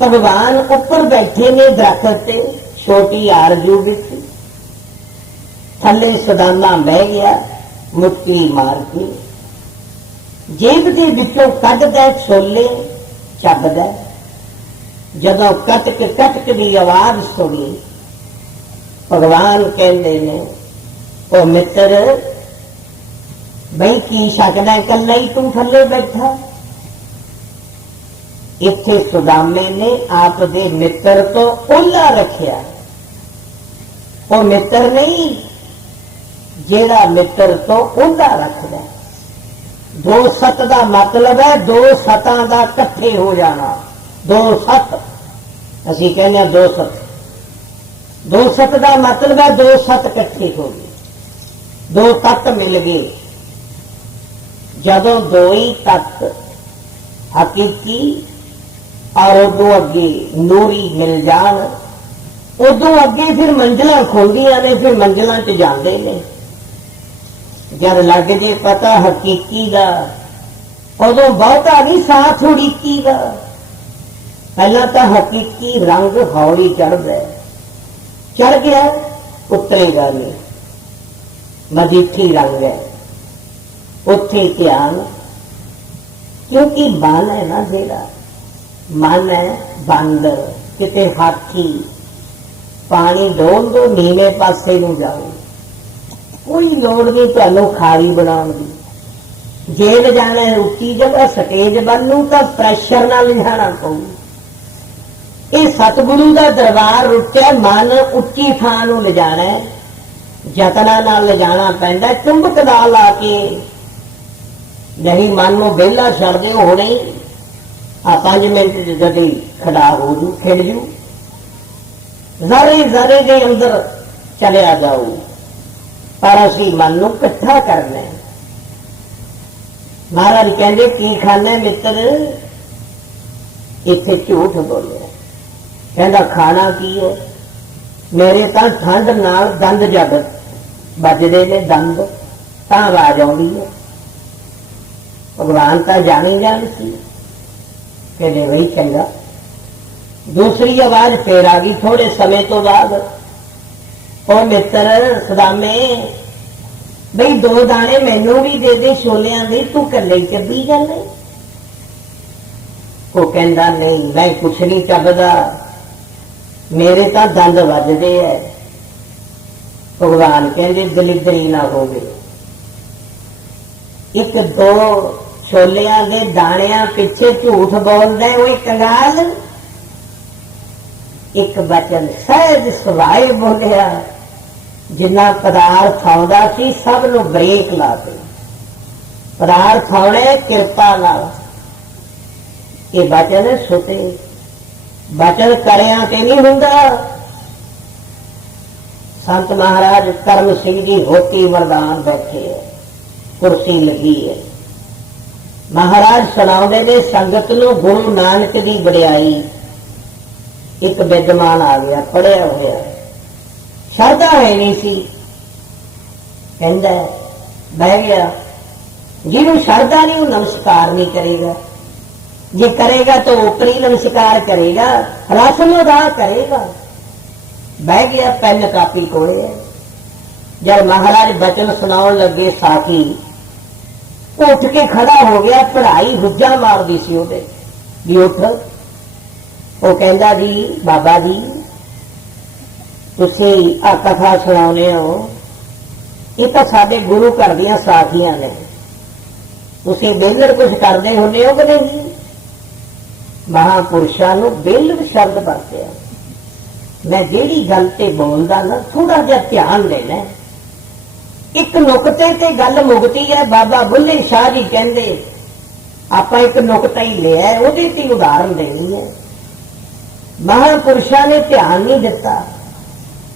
ਭਗਵਾਨ ਉੱਪਰ ਬੈਠੇ ਨੇ ਦਰਖਤ ਤੇ, ਛੋਟੀ ਆਰਜੂ ਵਿੱਚ, ਥੱਲੇ ਸੁਦਾਮਾ ਬਹਿ ਗਿਆ, ਮੁੱਠੀ ਮਾਰ ਕੇ ਜੇਬ ਦੇ ਵਿੱਚੋਂ ਕੱਢਦਾ ਛੋਲੇ, ਚੱਬਦਾ। ਜਦੋਂ ਕਟਕ ਦੀ ਆਵਾਜ਼ ਸੁਣੀ, ਭਗਵਾਨ ਕਹਿੰਦੇ ਨੇ, ਉਹ ਮਿੱਤਰ ਬਈ ਕੀ ਸਕਦਾ, ਇਕੱਲਾ ਹੀ ਤੂੰ ਥੱਲੇ ਬੈਠਾ। ਇੱਥੇ ਸੁਦਾਮੇ ਨੇ ਆਪ ਦੇ ਮਿੱਤਰ ਤੋਂ ਓਹਲਾ ਰੱਖਿਆ। ਉਹ ਮਿੱਤਰ ਨਹੀਂ ਜਿਹੜਾ ਮਿੱਤਰ ਤੋਂ ਓਹਲਾ ਰੱਖਦਾ। ਦੋ ਸੱਤ ਦਾ ਮਤਲਬ ਹੈ ਦੋ ਸਤਾਂ ਦਾ ਇਕੱਠੇ ਹੋ ਜਾਣਾ। ਦੋ ਸੱਤ ਅਸੀਂ ਕਹਿੰਦੇ ਹਾਂ, ਦੋ ਸੱਤ। ਦੋ ਸੱਤ ਦਾ ਮਤਲਬ ਹੈ ਦੋ ਸੱਤ ਇਕੱਠੇ ਹੋ ਗਏ, ਦੋ ਤੱਤ ਮਿਲ ਗਏ। ਜਦੋਂ ਦੋ ਹੀ ਤੱਤ ਹਕੀਕੀ ਔਰ ਉਦੋਂ ਅੱਗੇ ਨੂਰੀ ਮਿਲ ਜਾਣ, ਉਦੋਂ ਅੱਗੇ ਫਿਰ ਮੰਜ਼ਲਾਂ ਖੁੱਲਦੀਆਂ ਨੇ, ਫਿਰ ਮੰਜ਼ਲਾਂ 'ਚ ਜਾਂਦੇ ਨੇ। ਜਦ ਲੱਗ ਜੇ ਪਤਾ ਹਕੀਕੀ ਦਾ, ਉਦੋਂ ਬਹੁਤਾ ਨਹੀਂ ਸਾਥ ਉਡੀਕੀ ਦਾ। ਪਹਿਲਾਂ ਤਾਂ ਹਕੀਕੀ ਰੰਗ ਹੌਲੀ ਚੜ੍ਹਦਾ, ਚੜ੍ਹ ਗਿਆ ਉਤਰੇਗਾ ਨਹੀਂ, ਮਜੀਠੀ ਰੰਗ ਹੈ, ਉੱਥੇ ਧਿਆਨ। ਕਿਉਂਕਿ ਮਨ ਹੈ ਨਾ, ਜਿਹੜਾ ਮਨ ਹੈ ਬਾਂਦਰ, ਕਿਤੇ ਹਾਥੀ, ਪਾਣੀ ਡੋਲ ਦੋ ਨੀਵੇਂ ਪਾਸੇ ਨੂੰ ਜਾਓ, ਕੋਈ ਲੋੜ ਨਹੀਂ ਤੁਹਾਨੂੰ ਖਾਲੀ ਬਣਾਉਣ ਦੀ। ਜੇ ਲਿਜਾਣਾ ਉੱਚੀ ਜਗ੍ਹਾ ਸਟੇਜ ਵੱਲ ਨੂੰ ਤਾਂ ਪ੍ਰੈਸ਼ਰ ਨਾਲ ਲਿਜਾਣਾ ਪਊ। ਇਹ ਸਤਿਗੁਰੂ ਦਾ ਦਰਬਾਰ ਰੁੱਟਿਆ, ਮਨ ਉੱਚੀ ਥਾਂ ਨੂੰ ਲਿਜਾਣਾ, ਯਤਨਾਂ ਨਾਲ ਲਿਜਾਣਾ ਪੈਂਦਾ, ਚੁੰਬਕ ਦਾ ਲਾ ਕੇ ਨਹੀਂ। ਮਨ ਨੂੰ ਵਿਹਲਾ ਛੱਡ ਦਿਓ, ਹੁਣੇ ਆ 5 ਮਿੰਟ ਜਦੀ ਖੜਾ ਹੋ ਜੂ, ਖਿੜ ਜੂ, ਜ਼ਰੇ ਜ਼ਰੇ ਦੇ ਅੰਦਰ ਚਲਿਆ ਜਾਊ। ਪਰ ਅਸੀਂ ਮਨ ਨੂੰ ਇਕੱਠਾ ਕਰਨਾ। ਮਹਾਰਾਜ ਕਹਿੰਦੇ ਕੀ ਖਾਣਾ ਮਿੱਤਰ? ਇੱਥੇ ਝੂਠ ਬੋਲਿਆ। ਕਹਿੰਦਾ ਖਾਣਾ ਕੀ ਹੈ? ਮੇਰੇ ਤਾਂ ਠੰਡ ਨਾਲ ਦੰਦ ਜਗ ਵੱਜਦੇ ਨੇ, ਦੰਦ ਤਾਂ ਆਵਾਜ਼ ਆਉਂਦੀ ਹੈ। ਭਗਵਾਨ ਤਾਂ ਜਾਣੀ ਜਾਣ ਸੀ। ਕਹਿੰਦੇ ਬਈ ਚੰਗਾ। ਦੂਸਰੀ ਆਵਾਜ਼ ਫੇਰ ਆ ਗਈ ਥੋੜੇ ਸਮੇਂ ਤੋਂ ਬਾਅਦ, ਉਹ ਮਿੱਤਰ ਸੁਦਾਮੇ ਬਈ 2 ਦਾਣੇ ਮੈਨੂੰ ਵੀ ਦੇ ਦੇ ਛੋਲਿਆਂ ਦੇ, ਤੂੰ ਇਕੱਲੇ ਹੀ ਚੱਬੀ ਜਾਂਦੇ। ਉਹ ਕਹਿੰਦਾ ਨਹੀਂ, ਮੈਂ ਕੁਛ ਨਹੀਂ ਚੱਬਦਾ, ਮੇਰੇ ਤਾਂ ਦੰਦ ਵੱਜਦੇ ਐ। ਭਗਵਾਨ ਕਹਿੰਦੇ ਦਲਿਦਰੀ ਨਾ ਹੋਵੇ। 1-2 ਛੋਲਿਆਂ ਦੇ ਦਾਣਿਆਂ ਪਿੱਛੇ ਝੂਠ ਬੋਲਦਾ ਉਹ ਕੰਗਾਲ। ਇੱਕ ਬਚਨ ਸਹਿਜ ਸੁਭਾਏ ਬੋਲਿਆ, ਜਿੰਨਾ ਪਦਾਰਥ ਆਉਂਦਾ ਸੀ ਸਭ ਨੂੰ ਬ੍ਰੇਕ ਲਾ ਦੇ। ਪਦਾਰਥ ਆਉਣੇ ਕਿਰਪਾ ਨਾਲ। ਇਹ ਬਚਨ ਸੁਤੇ, ਬਚਨ ਕਰਿਆਂ ਤੇ ਨਹੀਂ ਹੁੰਦਾ। ਸੰਤ ਮਹਾਰਾਜ ਕਰਮ ਸਿੰਘ ਜੀ ਹੋਤੀ ਮਰਦਾਨ ਬੈਠੇ ਹੈ, ਕੁਰਸੀ ਲੱਗੀ ਹੈ। ਮਹਾਰਾਜ ਸੁਣਾਉਂਦੇ ਨੇ ਸੰਗਤ ਨੂੰ ਗੁਰੂ ਨਾਨਕ ਦੀ ਵਡਿਆਈ। ਇੱਕ ਵਿਦਵਾਨ ਆ ਗਿਆ, ਪੜ੍ਹਿਆ ਹੋਇਆ, ਸ਼ਰਧਾ ਹੈ ਨਹੀਂ ਸੀ। ਕਹਿੰਦਾ ਬਹਿ ਗਿਆ, ਜਿਹਨੂੰ ਸ਼ਰਧਾ ਨਹੀਂ ਉਹ ਨਮਸਕਾਰ ਨਹੀਂ ਕਰੇਗਾ, ਜੇ ਕਰੇਗਾ ਤਾਂ ਉਪਰੀ ਨਮਸਕਾਰ ਕਰੇਗਾ, ਰਸਮ ਅਦਾ ਕਰੇਗਾ। ਬਹਿ ਗਿਆ, ਪੈਨ ਕਾਪੀ ਕੋਲੇ। ਜਦ ਮਹਾਰਾਜ ਬਚਨ ਸੁਣਾਉਣ ਲੱਗੇ ਸਾਖੀ, ਉੱਠ ਕੇ ਖੜਾ ਹੋ ਗਿਆ, ਪੜ੍ਹਾਈ ਹੁੱਜਾ ਮਾਰਦੀ ਸੀ ਉਹਦੇ ਵੀ ਉੱਠ। ਉਹ ਕਹਿੰਦਾ ਜੀ ਬਾਬਾ ਜੀ ਤੁਸੀਂ ਆ ਕਥਾ ਸੁਣਾਉਂਦੇ ਹੋ, ਇਹ ਤਾਂ ਸਾਡੇ ਗੁਰੂ ਘਰ ਦੀਆਂ ਸਾਖੀਆਂ ਨੇ, ਤੁਸੀਂ ਬੇਲੜ ਕੁਝ ਕਰਦੇ ਹੁੰਦੇ ਹੋ ਕਿ ਨਹੀਂ? ਮਹਾਂਪੁਰਸ਼ਾਂ ਨੂੰ ਬੇਲੜ ਸ਼ਬਦ ਵਰਤਿਆ। ਮੈਂ ਜਿਹੜੀ ਗੱਲ ਤੇ ਬੋਲਦਾ ਨਾ ਥੋੜਾ ਜਿਹਾ ਧਿਆਨ ਦੇਣਾ। ਇੱਕ ਨੁਕਤੇ ਤੇ ਗੱਲ ਮੁਕਤੀ ਹੈ। ਬਾਬਾ ਬੁੱਲੇ ਸ਼ਾਹ ਜੀ ਕਹਿੰਦੇ ਆਪਾਂ ਇੱਕ ਨੁਕਤਾ ਹੀ ਲਿਆ, ਉਹਦੇ ਤੇ ਉਦਾਹਰਨ ਦੇਣੀ ਹੈ। ਮਹਾਂਪੁਰਸ਼ਾਂ ਨੇ ਧਿਆਨ ਨਹੀਂ ਦਿੱਤਾ।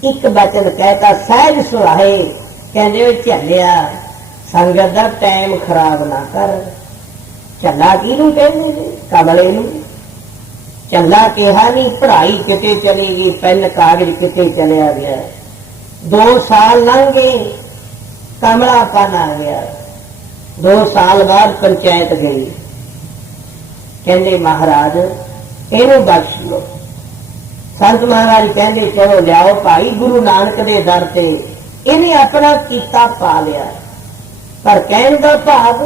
एक बचन कहता सहज सुहाए, कहते झलिया संगत का टाइम खराब ना कर। झला किनू कहते ने? कमले नू। झला कहा नहीं, पढ़ाई किते चली गई, पेन कागज किते चलिया गया। 2 साल लंघ गए, कमलापन आ गया। 2 साल बाद पंचायत गई, कहते महाराज इनू बख्श लो। संत महाराज कहते चलो लियाओ भाई गुरु नानक दे दर ते। इन्हें अपना कीता पा लिया, पर कहने का भाव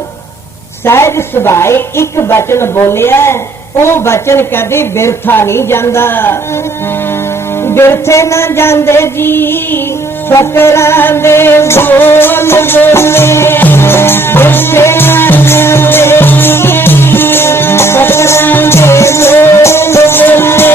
सहज सुभाए एक बचन बोलिया, वो बचन कदे बिरथा नहीं जाता। बिरथे ना जाते जी फकरां दे बोल बोले, बिरथे ना जाते जी फकरां दे बोल बोले।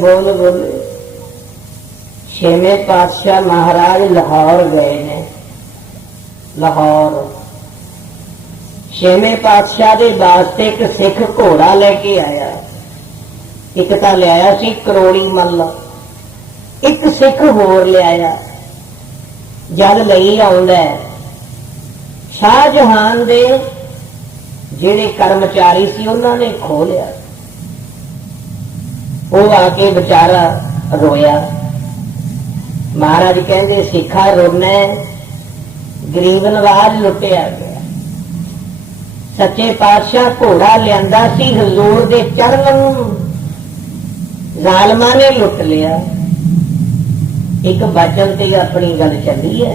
बोल बोले। 6वें पातशाह महाराज लाहौर गए ने। लाहौर 6वें पातशाह के वास्ते एक सिख घोड़ा लेके आया। एक तो लिया सी करोड़ी मल, एक सिख होर लिया। जल लई आउंदा शाहजहान दे जिहड़े कर्मचारी सी उन्होंने खो लिया। वो आके बेचारा रोया। महाराज कहते सिखा रोना, गरीब नवाज लुटिया गया। सच्चे पातशाह घोड़ा लिया सी हजूर दे चरण, जालमा ने लुट लिया। एक बचन ते अपनी गल चली है।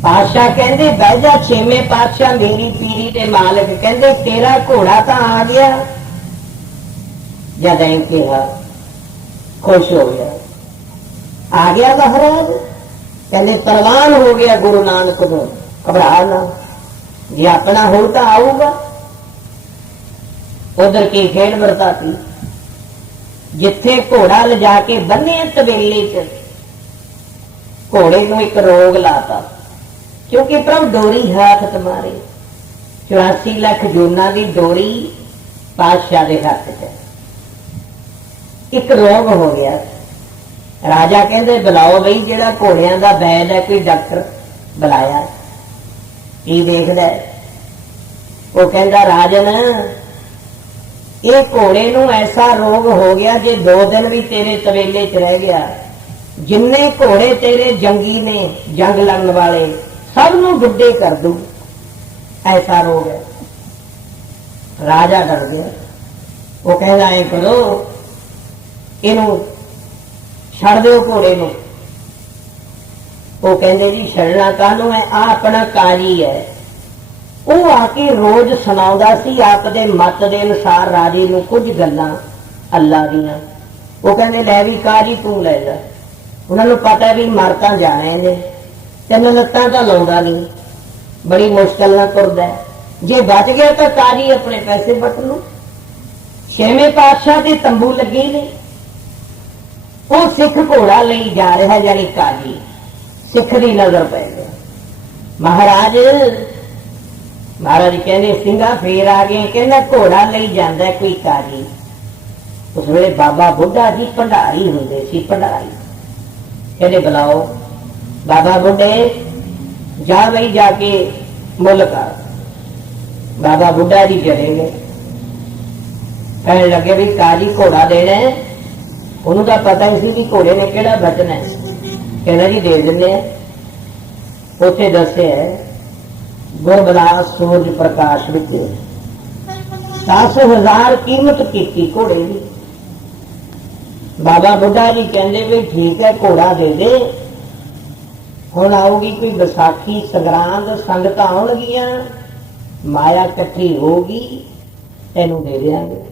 पातशाह कहते बह जा। 6वें पातशाह मेरी पीरी के मालिक कहते तेरा घोड़ा तो आ गया। जद कहा खुश हो गया, आ गया महाराज। कहते परवान हो गया गुरु नानक को, घबरा ना, जे अपना हो तो आऊगा। उधर की खेड वरताती, जिथे घोड़ा ले जाके बन्ने तबेले च घोड़े को एक रोग लाता, क्योंकि प्रभु डोरी हाथ तुम्हारे। 84 ਲੱਖ ਜੂਨਾਂ ਦੀ ਡੋਰੀ ਪਾਤਸ਼ਾਹ ਦੇ ਹੱਥ 'ਚ। ਇੱਕ ਰੋਗ ਹੋ ਗਿਆ। ਰਾਜਾ ਕਹਿੰਦੇ ਬੁਲਾਓ ਬਈ ਜਿਹੜਾ ਘੋੜਿਆਂ ਦਾ ਵੈਦ ਹੈ, ਕੋਈ ਡਾਕਟਰ ਬੁਲਾਇਆ। ਕੀ ਦੇਖਦਾ? ਉਹ ਕਹਿੰਦਾ ਰਾਜਨ, ਇਹ ਘੋੜੇ ਨੂੰ ਐਸਾ ਰੋਗ ਹੋ ਗਿਆ, ਜੇ 2 ਦਿਨ ਵੀ ਤੇਰੇ ਤਵੇਲੇ 'ਚ ਰਹਿ ਗਿਆ, ਜਿੰਨੇ ਘੋੜੇ ਤੇਰੇ ਜੰਗੀ ਨੇ, ਜੰਗ ਲੜਨ ਵਾਲੇ, ਸਭ ਨੂੰ ਬੁੱਢੇ ਕਰ ਦੂ, ਐਸਾ ਰੋਗ ਹੈ। ਰਾਜਾ ਡਰ ਗਿਆ। ਉਹ ਕਹਿੰਦਾ ਐ ਕਰੋ, ਇਹਨੂੰ ਛੱਡ ਦਿਓ ਘੋੜੇ ਨੂੰ। ਉਹ ਕਹਿੰਦੇ ਜੀ ਛੱਡਣਾ ਕਾਹਨੂੰ ਹੈ, ਆ ਆਪਣਾ ਕਾਜੀ ਹੈ। ਉਹ ਆ ਕੇ ਰੋਜ਼ ਸੁਣਾਉਂਦਾ ਸੀ ਆਪ ਦੇ ਮਤ ਦੇ ਅਨੁਸਾਰ ਰਾਜੇ ਨੂੰ ਕੁਝ ਗੱਲਾਂ ਅੱਲਾ ਦੀਆਂ। ਉਹ ਕਹਿੰਦੇ ਲੈ ਵੀ ਕਾਜੀ ਤੂੰ ਲੈ ਜਾ। ਉਹਨਾਂ ਨੂੰ ਪਤਾ ਵੀ ਮਰ ਤਾਂ ਜਾਣੇ ਨੇ, 3 ਲੱਤਾਂ ਤਾਂ ਲਾਉਂਦਾ ਨਹੀਂ, ਬੜੀ ਮੁਸ਼ਕਲ ਨਾਲ ਤੁਰਦਾ। ਜੇ ਬਚ ਗਿਆ ਤਾਂ ਕਾਜੀ ਆਪਣੇ ਪੈਸੇ ਵੱਟ ਲੂ। 6ਵੇਂ ਪਾਤਸ਼ਾਹ ਦੇ ਤੰਬੂ ਲੱਗੇ ਨੇ। ਉਹ ਸਿੱਖ ਘੋੜਾ ਲਈ ਜਾ ਰਿਹਾ, ਯਾਨੀ ਕਾਜੀ। ਸਿੱਖ ਦੀ ਨਜ਼ਰ ਪੈ ਗਿਆ। ਮਹਾਰਾਜ ਕਹਿੰਦੇ ਸਿੰਘਾ ਫੇਰ ਆ ਗਏ। ਕਹਿੰਦਾ ਘੋੜਾ ਲਈ ਜਾਂਦਾ ਕੋਈ ਕਾਜੀ। ਉਸ ਵੇਲੇ ਬਾਬਾ ਬੁੱਢਾ ਜੀ ਭੰਡਾਰੀ ਹੁੰਦੇ ਸੀ, ਭੰਡਾਰੀ। ਕਹਿੰਦੇ ਬੁਲਾਓ ਬਾਬਾ ਬੁੱਢੇ, ਜਾ ਬਈ ਜਾ ਕੇ ਮੁੱਲ ਕਰ। ਬਾਬਾ ਬੁੱਢਾ ਜੀ ਚਲੇ ਗਏ। ਕਹਿਣ ਲੱਗੇ ਵੀ ਕਾਜੀ ਘੋੜਾ ਦੇਣਾ। ਉਹਨੂੰ ਤਾਂ ਪਤਾ ਹੀ ਸੀ ਕਿ ਘੋੜੇ ਨੇ ਕਿਹੜਾ ਬਚਣਾ। ਕਹਿੰਦਾ ਜੀ ਦੇ ਦਿੰਦੇ ਆ। ਉੱਥੇ ਦੱਸਿਆ ਗੁਰਬਲਾਸ ਸੂਰਜ ਪ੍ਰਕਾਸ਼ ਵਿੱਚ 10,000 ਕੀਮਤ ਕੀਤੀ ਘੋੜੇ ਦੀ। ਬਾਬਾ ਬੁੱਢਾ ਜੀ ਕਹਿੰਦੇ ਵੀ ਠੀਕ ਹੈ, ਘੋੜਾ ਦੇ ਦੇ। ਹੁਣ ਆਊਗੀ ਕੋਈ ਵਿਸਾਖੀ, ਸੰਗਰਾਂਦ, ਸੰਗਤਾਂ ਆਉਣਗੀਆਂ, ਮਾਇਆ ਇਕੱਠੀ ਹੋਊਗੀ, ਤੈਨੂੰ ਦੇ ਦਿਆਂਗੇ।